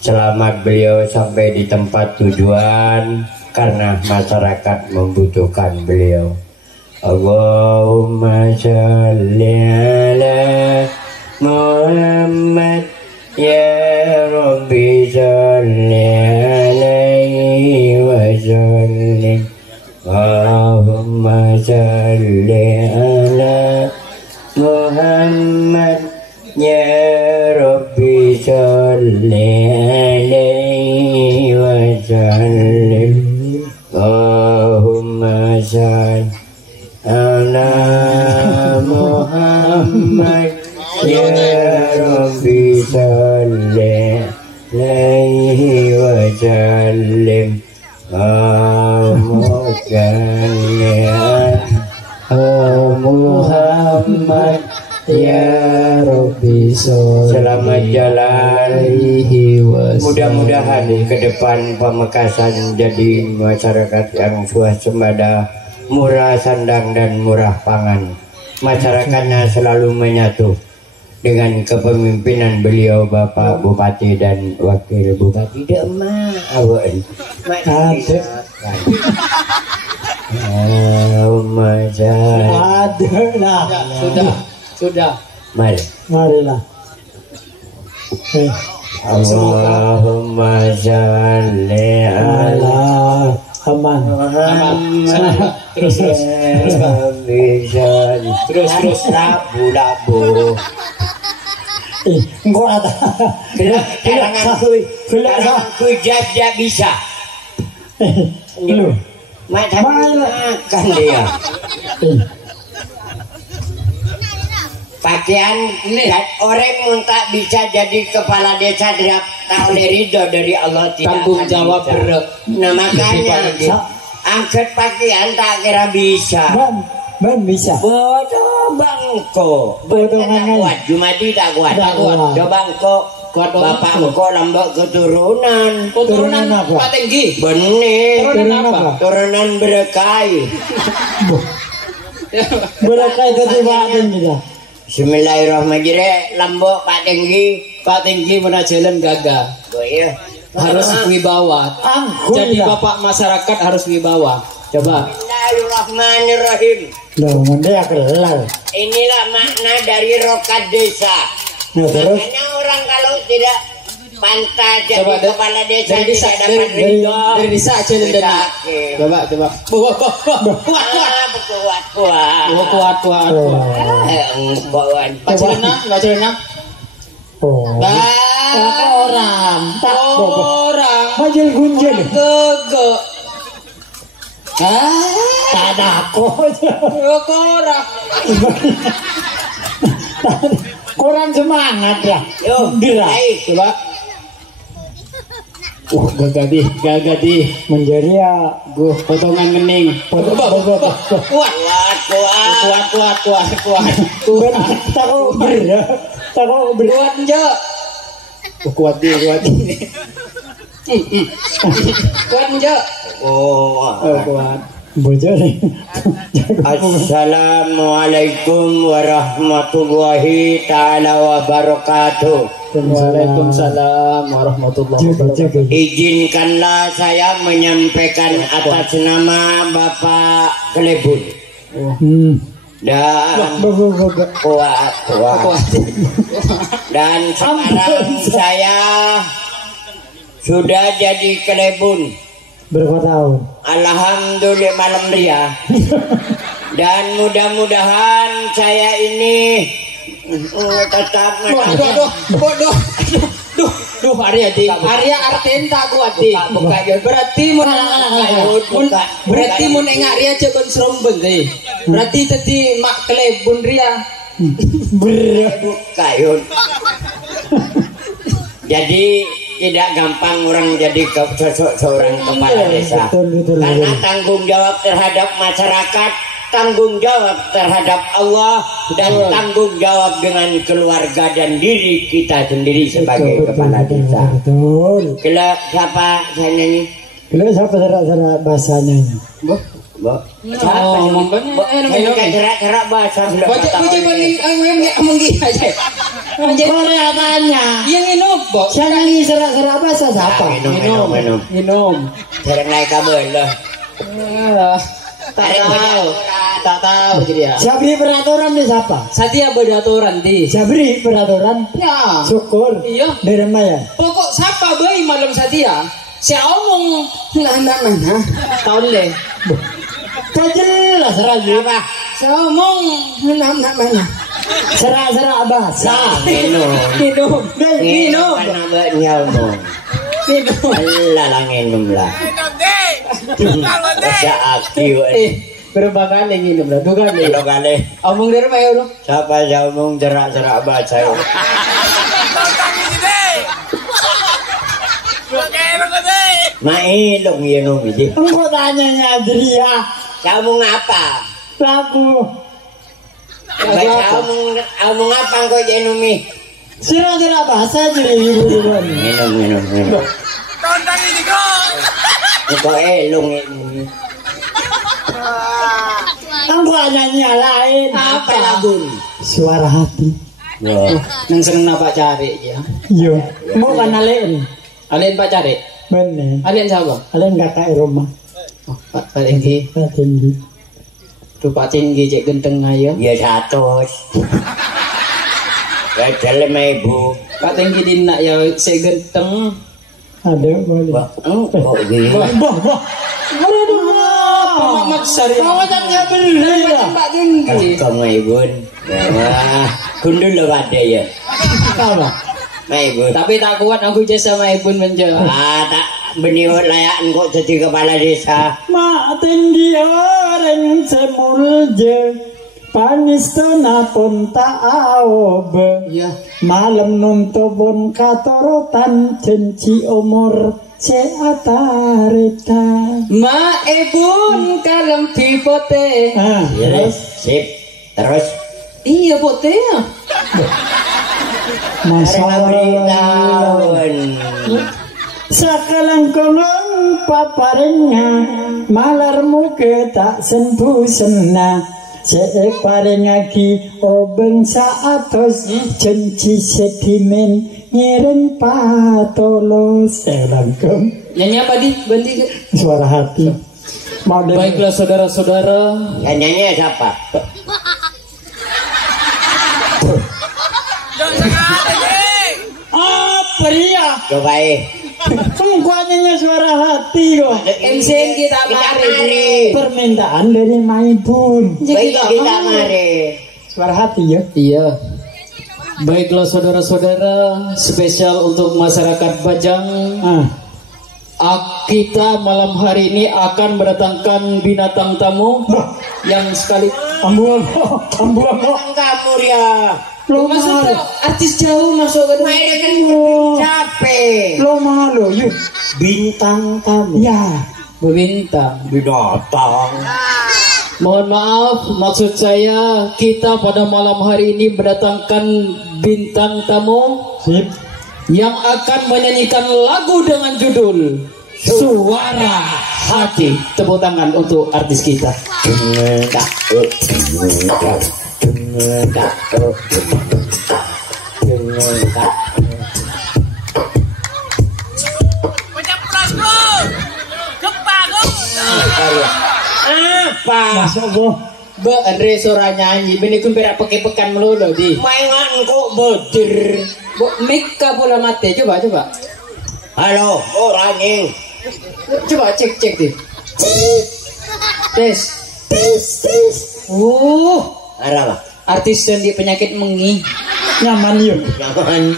selamat beliau sampai di tempat tujuan karena masyarakat membutuhkan beliau. Allahumma sholli ala Muhammad ya Rabbi sholli alaihi wa sallim. Allahumma sholli ala Muhammad ya Rabbi sholli alaihi wa sallim. Allahumma sholli ala Muhammad ya Rabbi sholli alaihi wa sallim. Muhammad ya Rabbi selamat jalan. Mudah-mudahan ke depan Pamekasan jadi masyarakat yang swasembada, murah sandang dan murah pangan. Masyarakatnya selalu menyatu dengan kepemimpinan beliau Bapak Bupati dan Wakil Bupati Demak. Sudah. Marilah. Allahumma sholli ala terus labu Engkau ada karanganku jaja bisa macam makan dia pakaian dan orang muntah bisa jadi kepala desa tak oleh ridho dari Allah, tidak tanggung jawab berat. Nah makanya angkat pakaian tak kira bisa. Ben bisa. Bodoh bangko. Bodoh kuat. Jumadi tak kuat. Do bangko. Kuat bapak engko lambak keturunan. Turunan apa? Pak Tinggi. Bener. Turunan apa? Turunan berekai. Berekai itu Pak Tinggi. Bismillahirrahmanirrahim. Lambok Pak Tinggi. Pak Tinggi menajalan gagah. Oh iya. Harus wibawa. Jadi bapak masyarakat harus wibawa. Coba. Bismillahirrahmanirrahim. Loh, dia kelar. Inilah makna dari rokat desa. Nah, terus? Makanya orang kalau tidak pantas jadi Coba, kepala desa dari desa, tidak dapat dari ridho. dari desa aja dan coba. Kuat. Baca lenang. Oh. Orang. Bajil gunjil. Gege. Tak ada Orang. Kurang semangat ya. Yo, Coba. Gagah di Menjadi ya gua potongan mening. Kuat. Tahu berat aja. Kuat di. Kuat aja. Oh, Kuat. Bojone. Assalamualaikum warahmatullahi taala wabarakatuh. Waalaikumsalam warahmatullahi wabarakatuh. Izinkanlah saya menyampaikan atas nama Bapak Klebun. Dan kuat. Dan sekarang saya sudah jadi Klebun. Berapa tahun? Alhamdulillah malam ria. Dan mudah-mudahan saya ini tetap Duh, Arya artenta kuat di. Berarti mun engak ria cebon seromben deh. Berarti tadi mak Klebun ria. Kayun. Jadi tidak gampang orang jadi sosok seorang kepala desa. Karena tanggung jawab terhadap masyarakat, tanggung jawab terhadap Allah, dan tanggung jawab dengan keluarga dan diri kita sendiri sebagai kepala desa. Betul. Kalau siapa saya nyanyi? Kalau siapa serak-serak bahasanya? Siapa serak-serak bahasa? Baca balik aja. Korea tanya. Yang minum, Bok. Saya nyanyi serak-serak bahasa siapa? Minum. Sering naik kabel lah. Tak tahu jadi ya. Sabri peraturan di siapa? Satya beraturan di. Sabri peraturan. Ya. Syukur. Iya. Dari Maya. Pokok siapa bayi malam Satya? Saya omong mana tahun le. Tak jelas raja. Apa? Saya omong mana. Serak-serak bahasa. Minum. Karena banyak omong. Allah lah minum lah. Baca aktif. Berapa kali minum lah? 2 kali. 2 kali. Omong dari mana lu? Siapa yang omong serak-serak bahasa? Mailong yan umidi. Engkau tanya Adria. Kamu ngapa? Lagu. Kamu ngapa kau yan umi? Sira-sira bahasa jadi ibu-ibu. Minum. Tondang ini kok. Kau elong ini. Engkau nyanyi lain. Apa lagu? Suara hati. Nang seneng nak cari ya. Iya. Mau kan alen. Alen pak cari. Bener. Alen siapa? Alen kakak rumah. Pak tinggi. Pak tinggi. Tu pak tinggi cek genteng ayo. Ya 100. Gajal sama ibu. Pak tinggi dinak ya cek genteng. Ada boleh. Kok gini? Bah. Pemak sari. Kawasannya beri lah. Pak tinggi. Kamu ibu. Wah, kundul lo ada ya. Apa? Ibu. Tapi tak kuat aku jasa sama ibu menjawab. Tak beniwat layak kok jadi kepala desa. Mak tinggi orang semulje. Panistona pun tak aobe. Iya. Malam nuntubun katorotan cenci umur seatareta. Ma ebun kalem pipote. Terus, sip. Terus. Iya pote ya. Masalah sakalang kongong paparenga malarmu ke tak sentuh sena separengagi obeng saatos cenci sedimen ngiring patolos langkong Nyanyi apa di? Banti suara hati. Baiklah saudara-saudara. Yang nyanyi siapa? Pria Coba Pengkuannya suara hati kok. MCN kita mari. Permintaan dari Maibun. Baik kita mari. Suara hati ya. Iya. Baiklah saudara-saudara, spesial untuk masyarakat Bajang. Kita malam hari ini akan mendatangkan binatang tamu yang sekali ambu kamu ya. Lo maksudnya artis jauh masuk ke Main kan capek. Lo malu yuk. Bintang tamu. Ya. Bintang. Binatang. Mohon maaf, maksud saya kita pada malam hari ini mendatangkan bintang tamu yang akan menyanyikan lagu dengan judul Suara hati. Tepuk tangan untuk artis kita. Apa? Ba Andre suara nyanyi, bini kumpir pakai pekan melulu di. Mainan kok bodir. Bu Mika pula mati, coba. Halo, orangnya. Coba cek di. Tes. Arah. Artis yang di penyakit mengi. Nyaman yuk. Jangan.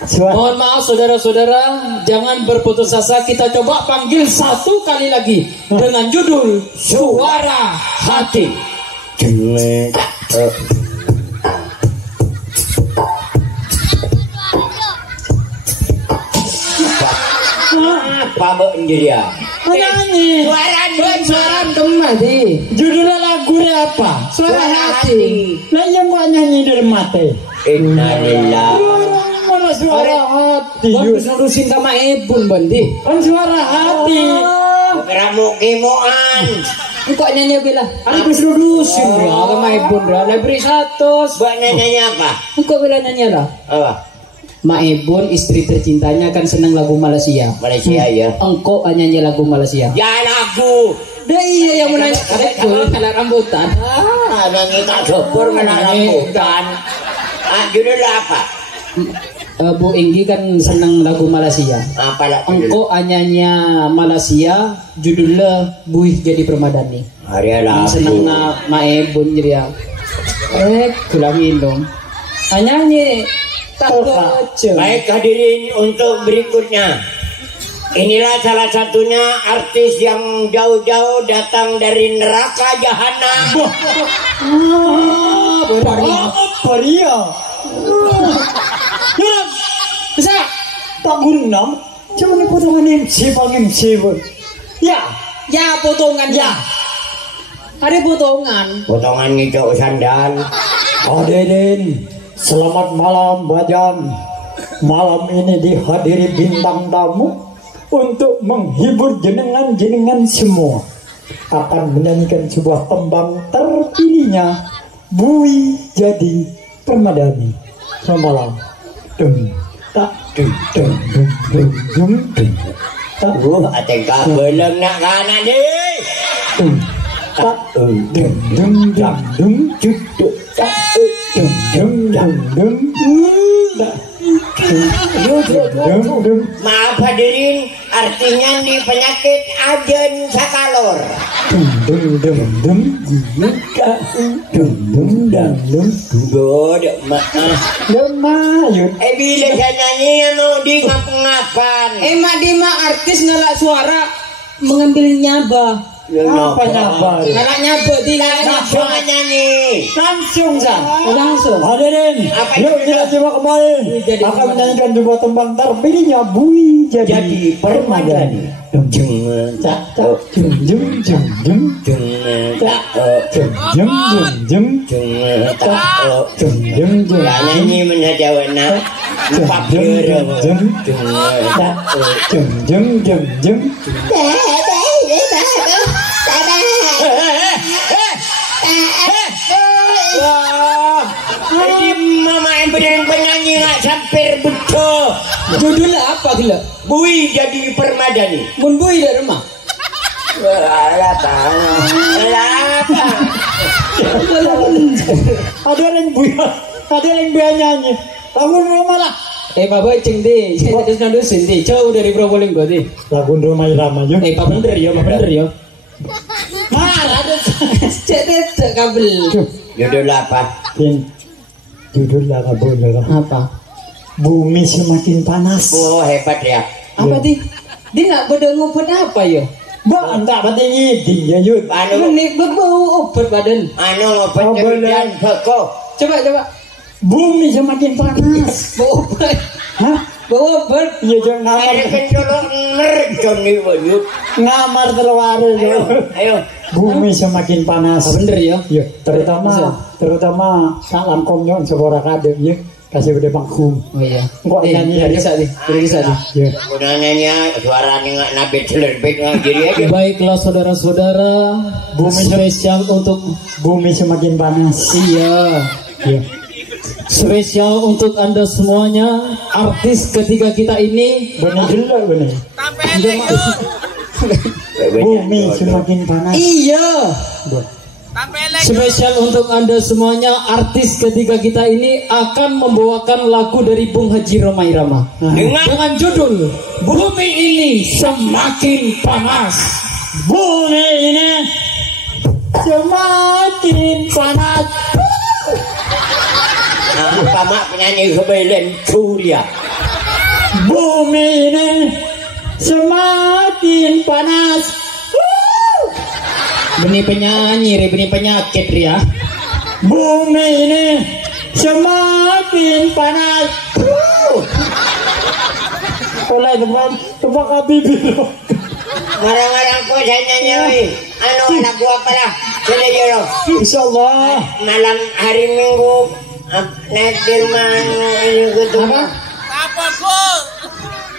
Mohon maaf saudara-saudara, jangan berputus asa. Kita coba panggil satu kali lagi dengan judul Suara Hati. Apa dia? Nyanyi. Suara mati. Judulnya lagunya apa? Suara Hati. Lah yang gua nyanyi dari mati. Innalillah. Mana suara hati? Bagus nurusin sama Ebun bandi. Kan suara hati. Keramu kimoan. Kok nyanyi bila? Aku suruh nurusin lah sama Ebun lah. Lebih satu. Buat nanya apa? Kok bila nyanyi lah? Apa? Ma Ebun istri tercintanya kan senang lagu Malaysia. Malaysia ya. Engkau nyanyi lagu Malaysia. Ya lagu. Dah iya yang menanya. Ada kena rambutan. Nyanyi tak dapur mana rambutan. Judul apa? Bu Enggi kan senang lagu Malaysia. Apa lah? Engkau anyanya Malaysia judulnya Buih Jadi Permadani. Hari lagu. Senang Ma Ebun jadi ya. Kulangin dong. Anyanyi tak baca. Baik hadirin untuk berikutnya. Inilah salah satunya artis yang jauh-jauh datang dari neraka jahanam. Apa dia? Bisa? Tak guna. Cuma ni potongan MC bang MC pun. Ya. Ya potongan ya. Ada potongan. Potongan ngicok sandal. Hadirin, selamat malam Bajam. Malam ini dihadiri bintang tamu untuk menghibur jenengan semua. Akan menyanyikan sebuah tembang terpilihnya Buih Jadi Permadani. Selamat malam. Tak Atengka belum nak kana ni. tak Maaf hadirin, artinya di penyakit ajen sakalor. Lemah yuk. Bila saya nyanyi di ngap-ngapan. Emak Dima artis ngelak suara mengambil nyaba. Apa nyabar? Ngelak nyaba di Langsung nyanyi. Langsung sah. langsung. Hadirin, Apa yuk itu? kita coba kembali. Jadi Akan menyanyikan sebuah tembang terpilihnya Buih Jadi Permadani. Tak tak jum jum jum jum tak jum jum jum jum tak jum jum jum Nyanyi menhajawana. Empat jam. tak jum jum jum jum. Wah, ini mama yang beneran penyanyi nggak sampai betul. Judulnya apa gila? Buih Jadi Permadani. Mun Buih dari rumah. Apa? Ada yang buaya nyanyi. Lagu rumah lah. Bapak ceng deh, saya terus nandusin deh, jauh dari Probolinggo deh. Lagu rumah irama yuk. Pak bener ya. Marah ada. Cek kabel. Judul apa? Judul lagu boleh. Apa? Bumi semakin panas. Oh hebat ya. Apa di? Dia nak pada ngumpet apa ya? Ba, entah apa tinggi ya yuk. Ini berbau obat badan. Ngobat dan beko. Coba. Bumi semakin panas. Bau obat. Hah? Bau obat. Iya jangan ngamar. Air kendolo merjon nih wajud. Ngamar terluar Ayo. Bumi semakin panas. Bener ya. Ya, terutama salam komnyon sebuah kadem ya. kasih udah bangkum. Oh iya. Kok nyanyi ya? Bisa nih. Ya. Udah nanya suara nih nggak nabet celerbek nggak jadi aja. Baiklah saudara-saudara, bumi spesial untuk Bumi semakin panas. iya. Ya. Spesial untuk Anda semuanya, artis ketiga kita ini. Bener juga bener. Bumi semakin panas. Iya. Spesial untuk Anda semuanya, artis ketiga kita ini akan membawakan lagu dari Bung Haji Romai Rama dengan judul Bumi Ini Semakin Panas. Bumi ini semakin panas. Apa mak penyanyi kebelen Surya. Bumi ini semakin panas. Benih penyanyi, benih penyakit ya. Bumi ini semakin panas. Oleh teman, coba kabibi. Marang-marang ko saya nyanyi. Ano anak gua pala. Jadi yo. Insyaallah. Malam hari Minggu naik Delman ini gitu. Apa kok?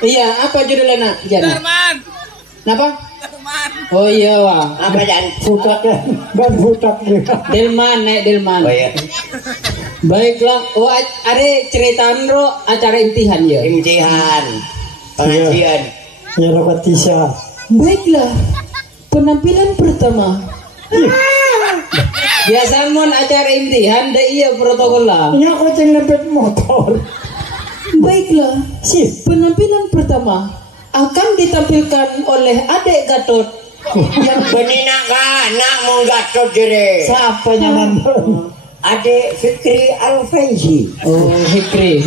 Iya, apa judulnya nak? Darman. Kenapa? Darman. Oh iya wah. Apa dan? Futak ya, dan futak juga. Delman, naik Delman. Oh iya. Baiklah, oh ada ceritaan ro acara imtihan ya. Imtihan. Pengajian. Ya rapat tisha. Baiklah, penampilan pertama. Biasa mon acara imtihan, dah iya protokol lah. Ya kau jangan lepet motor. Baiklah, penampilan pertama akan ditampilkan oleh adik Gatot Yang benina anak mau gatot jere. Siapa yang nonton? Adik Fikri Alfenzi. Oh, Fikri.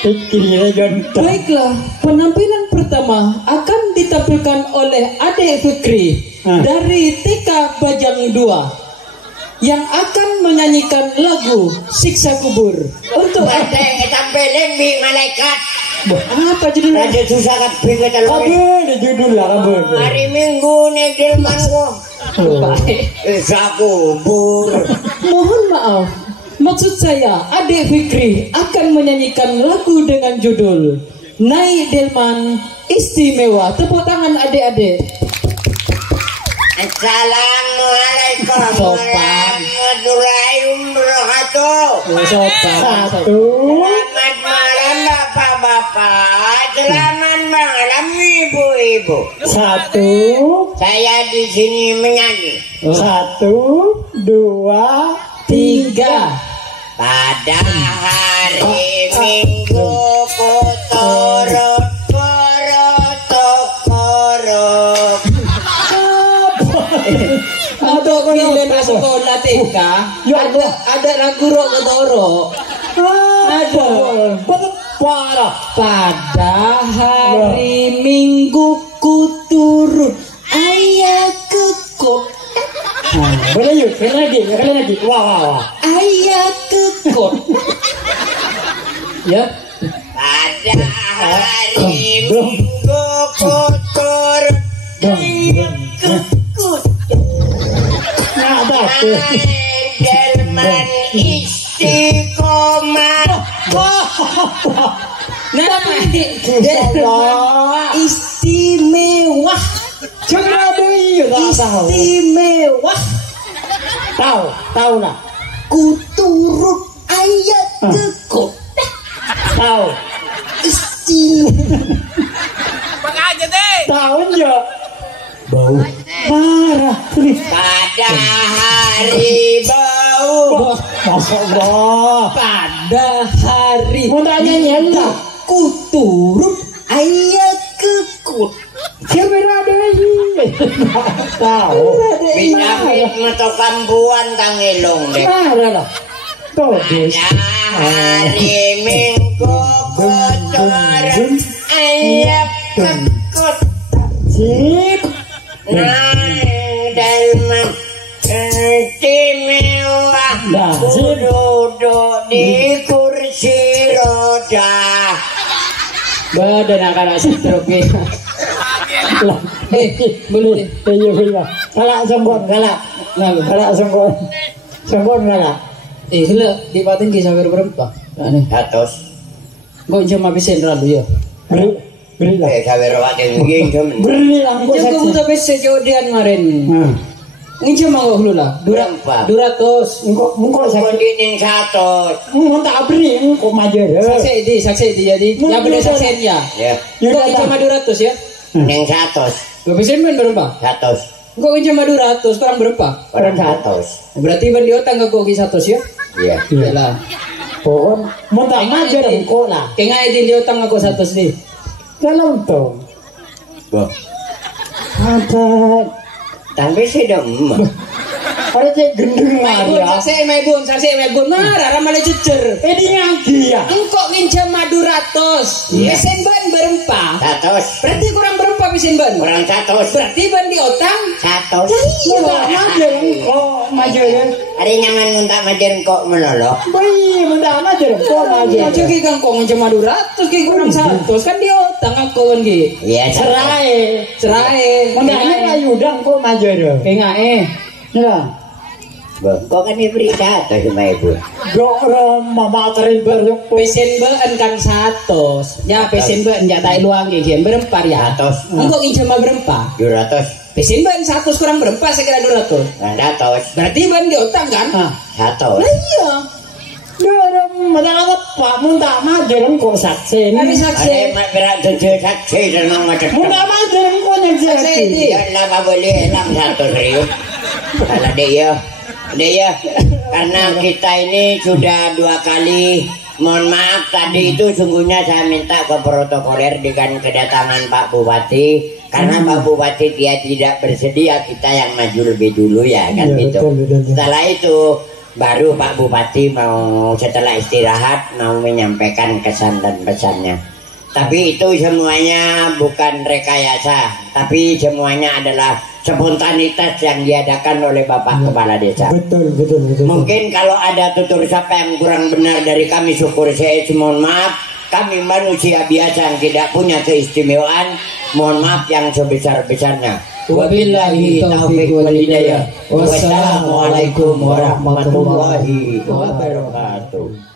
Fikri ganteng. Baiklah, penampilan pertama akan ditampilkan oleh adik Fikri dari TK Bajang 2 yang akan menyanyikan lagu Siksa Kubur untuk Adik tampilin bi malaikat. apa judulnya? Ada susah kat pikir Apa ada judul lah kamu? hari Minggu nih Delman ko. Siksa kubur. Mohon maaf, maksud saya adik Fikri akan menyanyikan lagu dengan judul Naik Delman Istimewa. Tepuk tangan adik-adik. Assalamualaikum warahmatullahi wabarakatuh. Satu. Selamat malam bapak-bapak. Selamat malam ibu-ibu. Satu. Saya di sini menyanyi. Satu. Dua. 3. Pada hari Minggu ku turut korot. Ada kalian sekolah TK. Ada lagu rock ketoro. Ada. Parah. Pada hari Minggu ku turut ayah kekot. Boleh yuk, kali lagi. Wah. Ayah kekot. Ya. Pada hari Minggu ku turut ayah kekot. Delman istiqomah. Istimewa. Cuma deh, Istimewa. tahu lah. Kuturut ayat kekot. Tahu. Istimewa. Bang aja deh. Tahu ya. Bau. Parah. Pada hari bau. Masya Allah. Pada hari Mau tanya lah. kuturut ayat kekot. Siapa ada lagi? Tahu. Binamit meto kambuan tangilong deh. Parah lah. Todus. Hari Minggu ku turut ayat kekot. Sip. Naik Delman istimewa. Duduk di kursi roda. Badan akan stroke. Boleh deh. Iya. Kalak sombong, kalak. Kalak sombong. Sombong kalak. Hela di paten kisah berapa? 100. Kok jam habisin lalu ya? Berilah. Sabar wae ngene. Berilah kok Jam kamu tapi sejauhan kemarin. Ini mau lu lah. 200. Engkau Dinding 100. Engkau tak beri engkau majer. Saksi di jadi. Ya bener saksian ya. Ya. Kok cuma 200 ya? Ning 100. Gak bisa main berapa? 100. Kok cuma 200 kurang berapa? Orang 100. Berarti ban di otak kok 100 ya? Iya. Iyalah. Pokok mau tak majer engkau lah. Kengai di otak aku 100 nih. Dalam tu. Boh. Apa? Tapi saya dah Ada cek gendeng Maria. Saksi maibun marah ramai jejer. Ini yang dia. Engkau nginjam 200. Iya. Pesen ban berempat. 100. Berarti kurang berapa pesen ban? Kurang 100. Berarti ban di otang 100. Mau tak majer engkau majer. Ada nyaman minta majen kok menolok. Bayi mau tak majer engkau majer. Aja ki kang kong nginjam 200 ki kurang 100 kan di otang aku kan ki. Iya, Cerai. Mau tak majer udang engkau majer. Kengai. Ya. Kok kan diberi 100 sama ibu. Dok mama terlibat. Pesen ban kan 100. Ya pesen ban ya tak luang ki berempat ya. 100. Engkau nginjam berempat. 200. Pesen ban 100 kurang berempat saya kira 200. 100. Berarti ban di otang kan? 100. Iya. Dok mana ada pak mau tak majer engkau saksi. Tapi saksi. Ada berat tujuh saksi dan macam. Mau tak majer engkau nyaksi. Ya lama boleh 600 ribu. Kalau dia karena kita ini sudah 2 kali. Mohon maaf tadi itu sungguhnya saya minta ke protokoler dengan kedatangan Pak Bupati karena Pak Bupati dia tidak bersedia, kita yang maju lebih dulu ya kan Ya, gitu. betul. Setelah itu baru Pak Bupati mau setelah istirahat mau menyampaikan kesan dan pesannya. Tapi itu semuanya bukan rekayasa, tapi semuanya adalah spontanitas yang diadakan oleh Bapak Kepala Desa. Betul. Mungkin kalau ada tutur sapa yang kurang benar dari kami, syukur saya mohon maaf. Kami manusia biasa yang tidak punya keistimewaan, mohon maaf yang sebesar-besarnya. Wabillahi taufiq wal hidayah. Wassalamualaikum warahmatullahi wabarakatuh.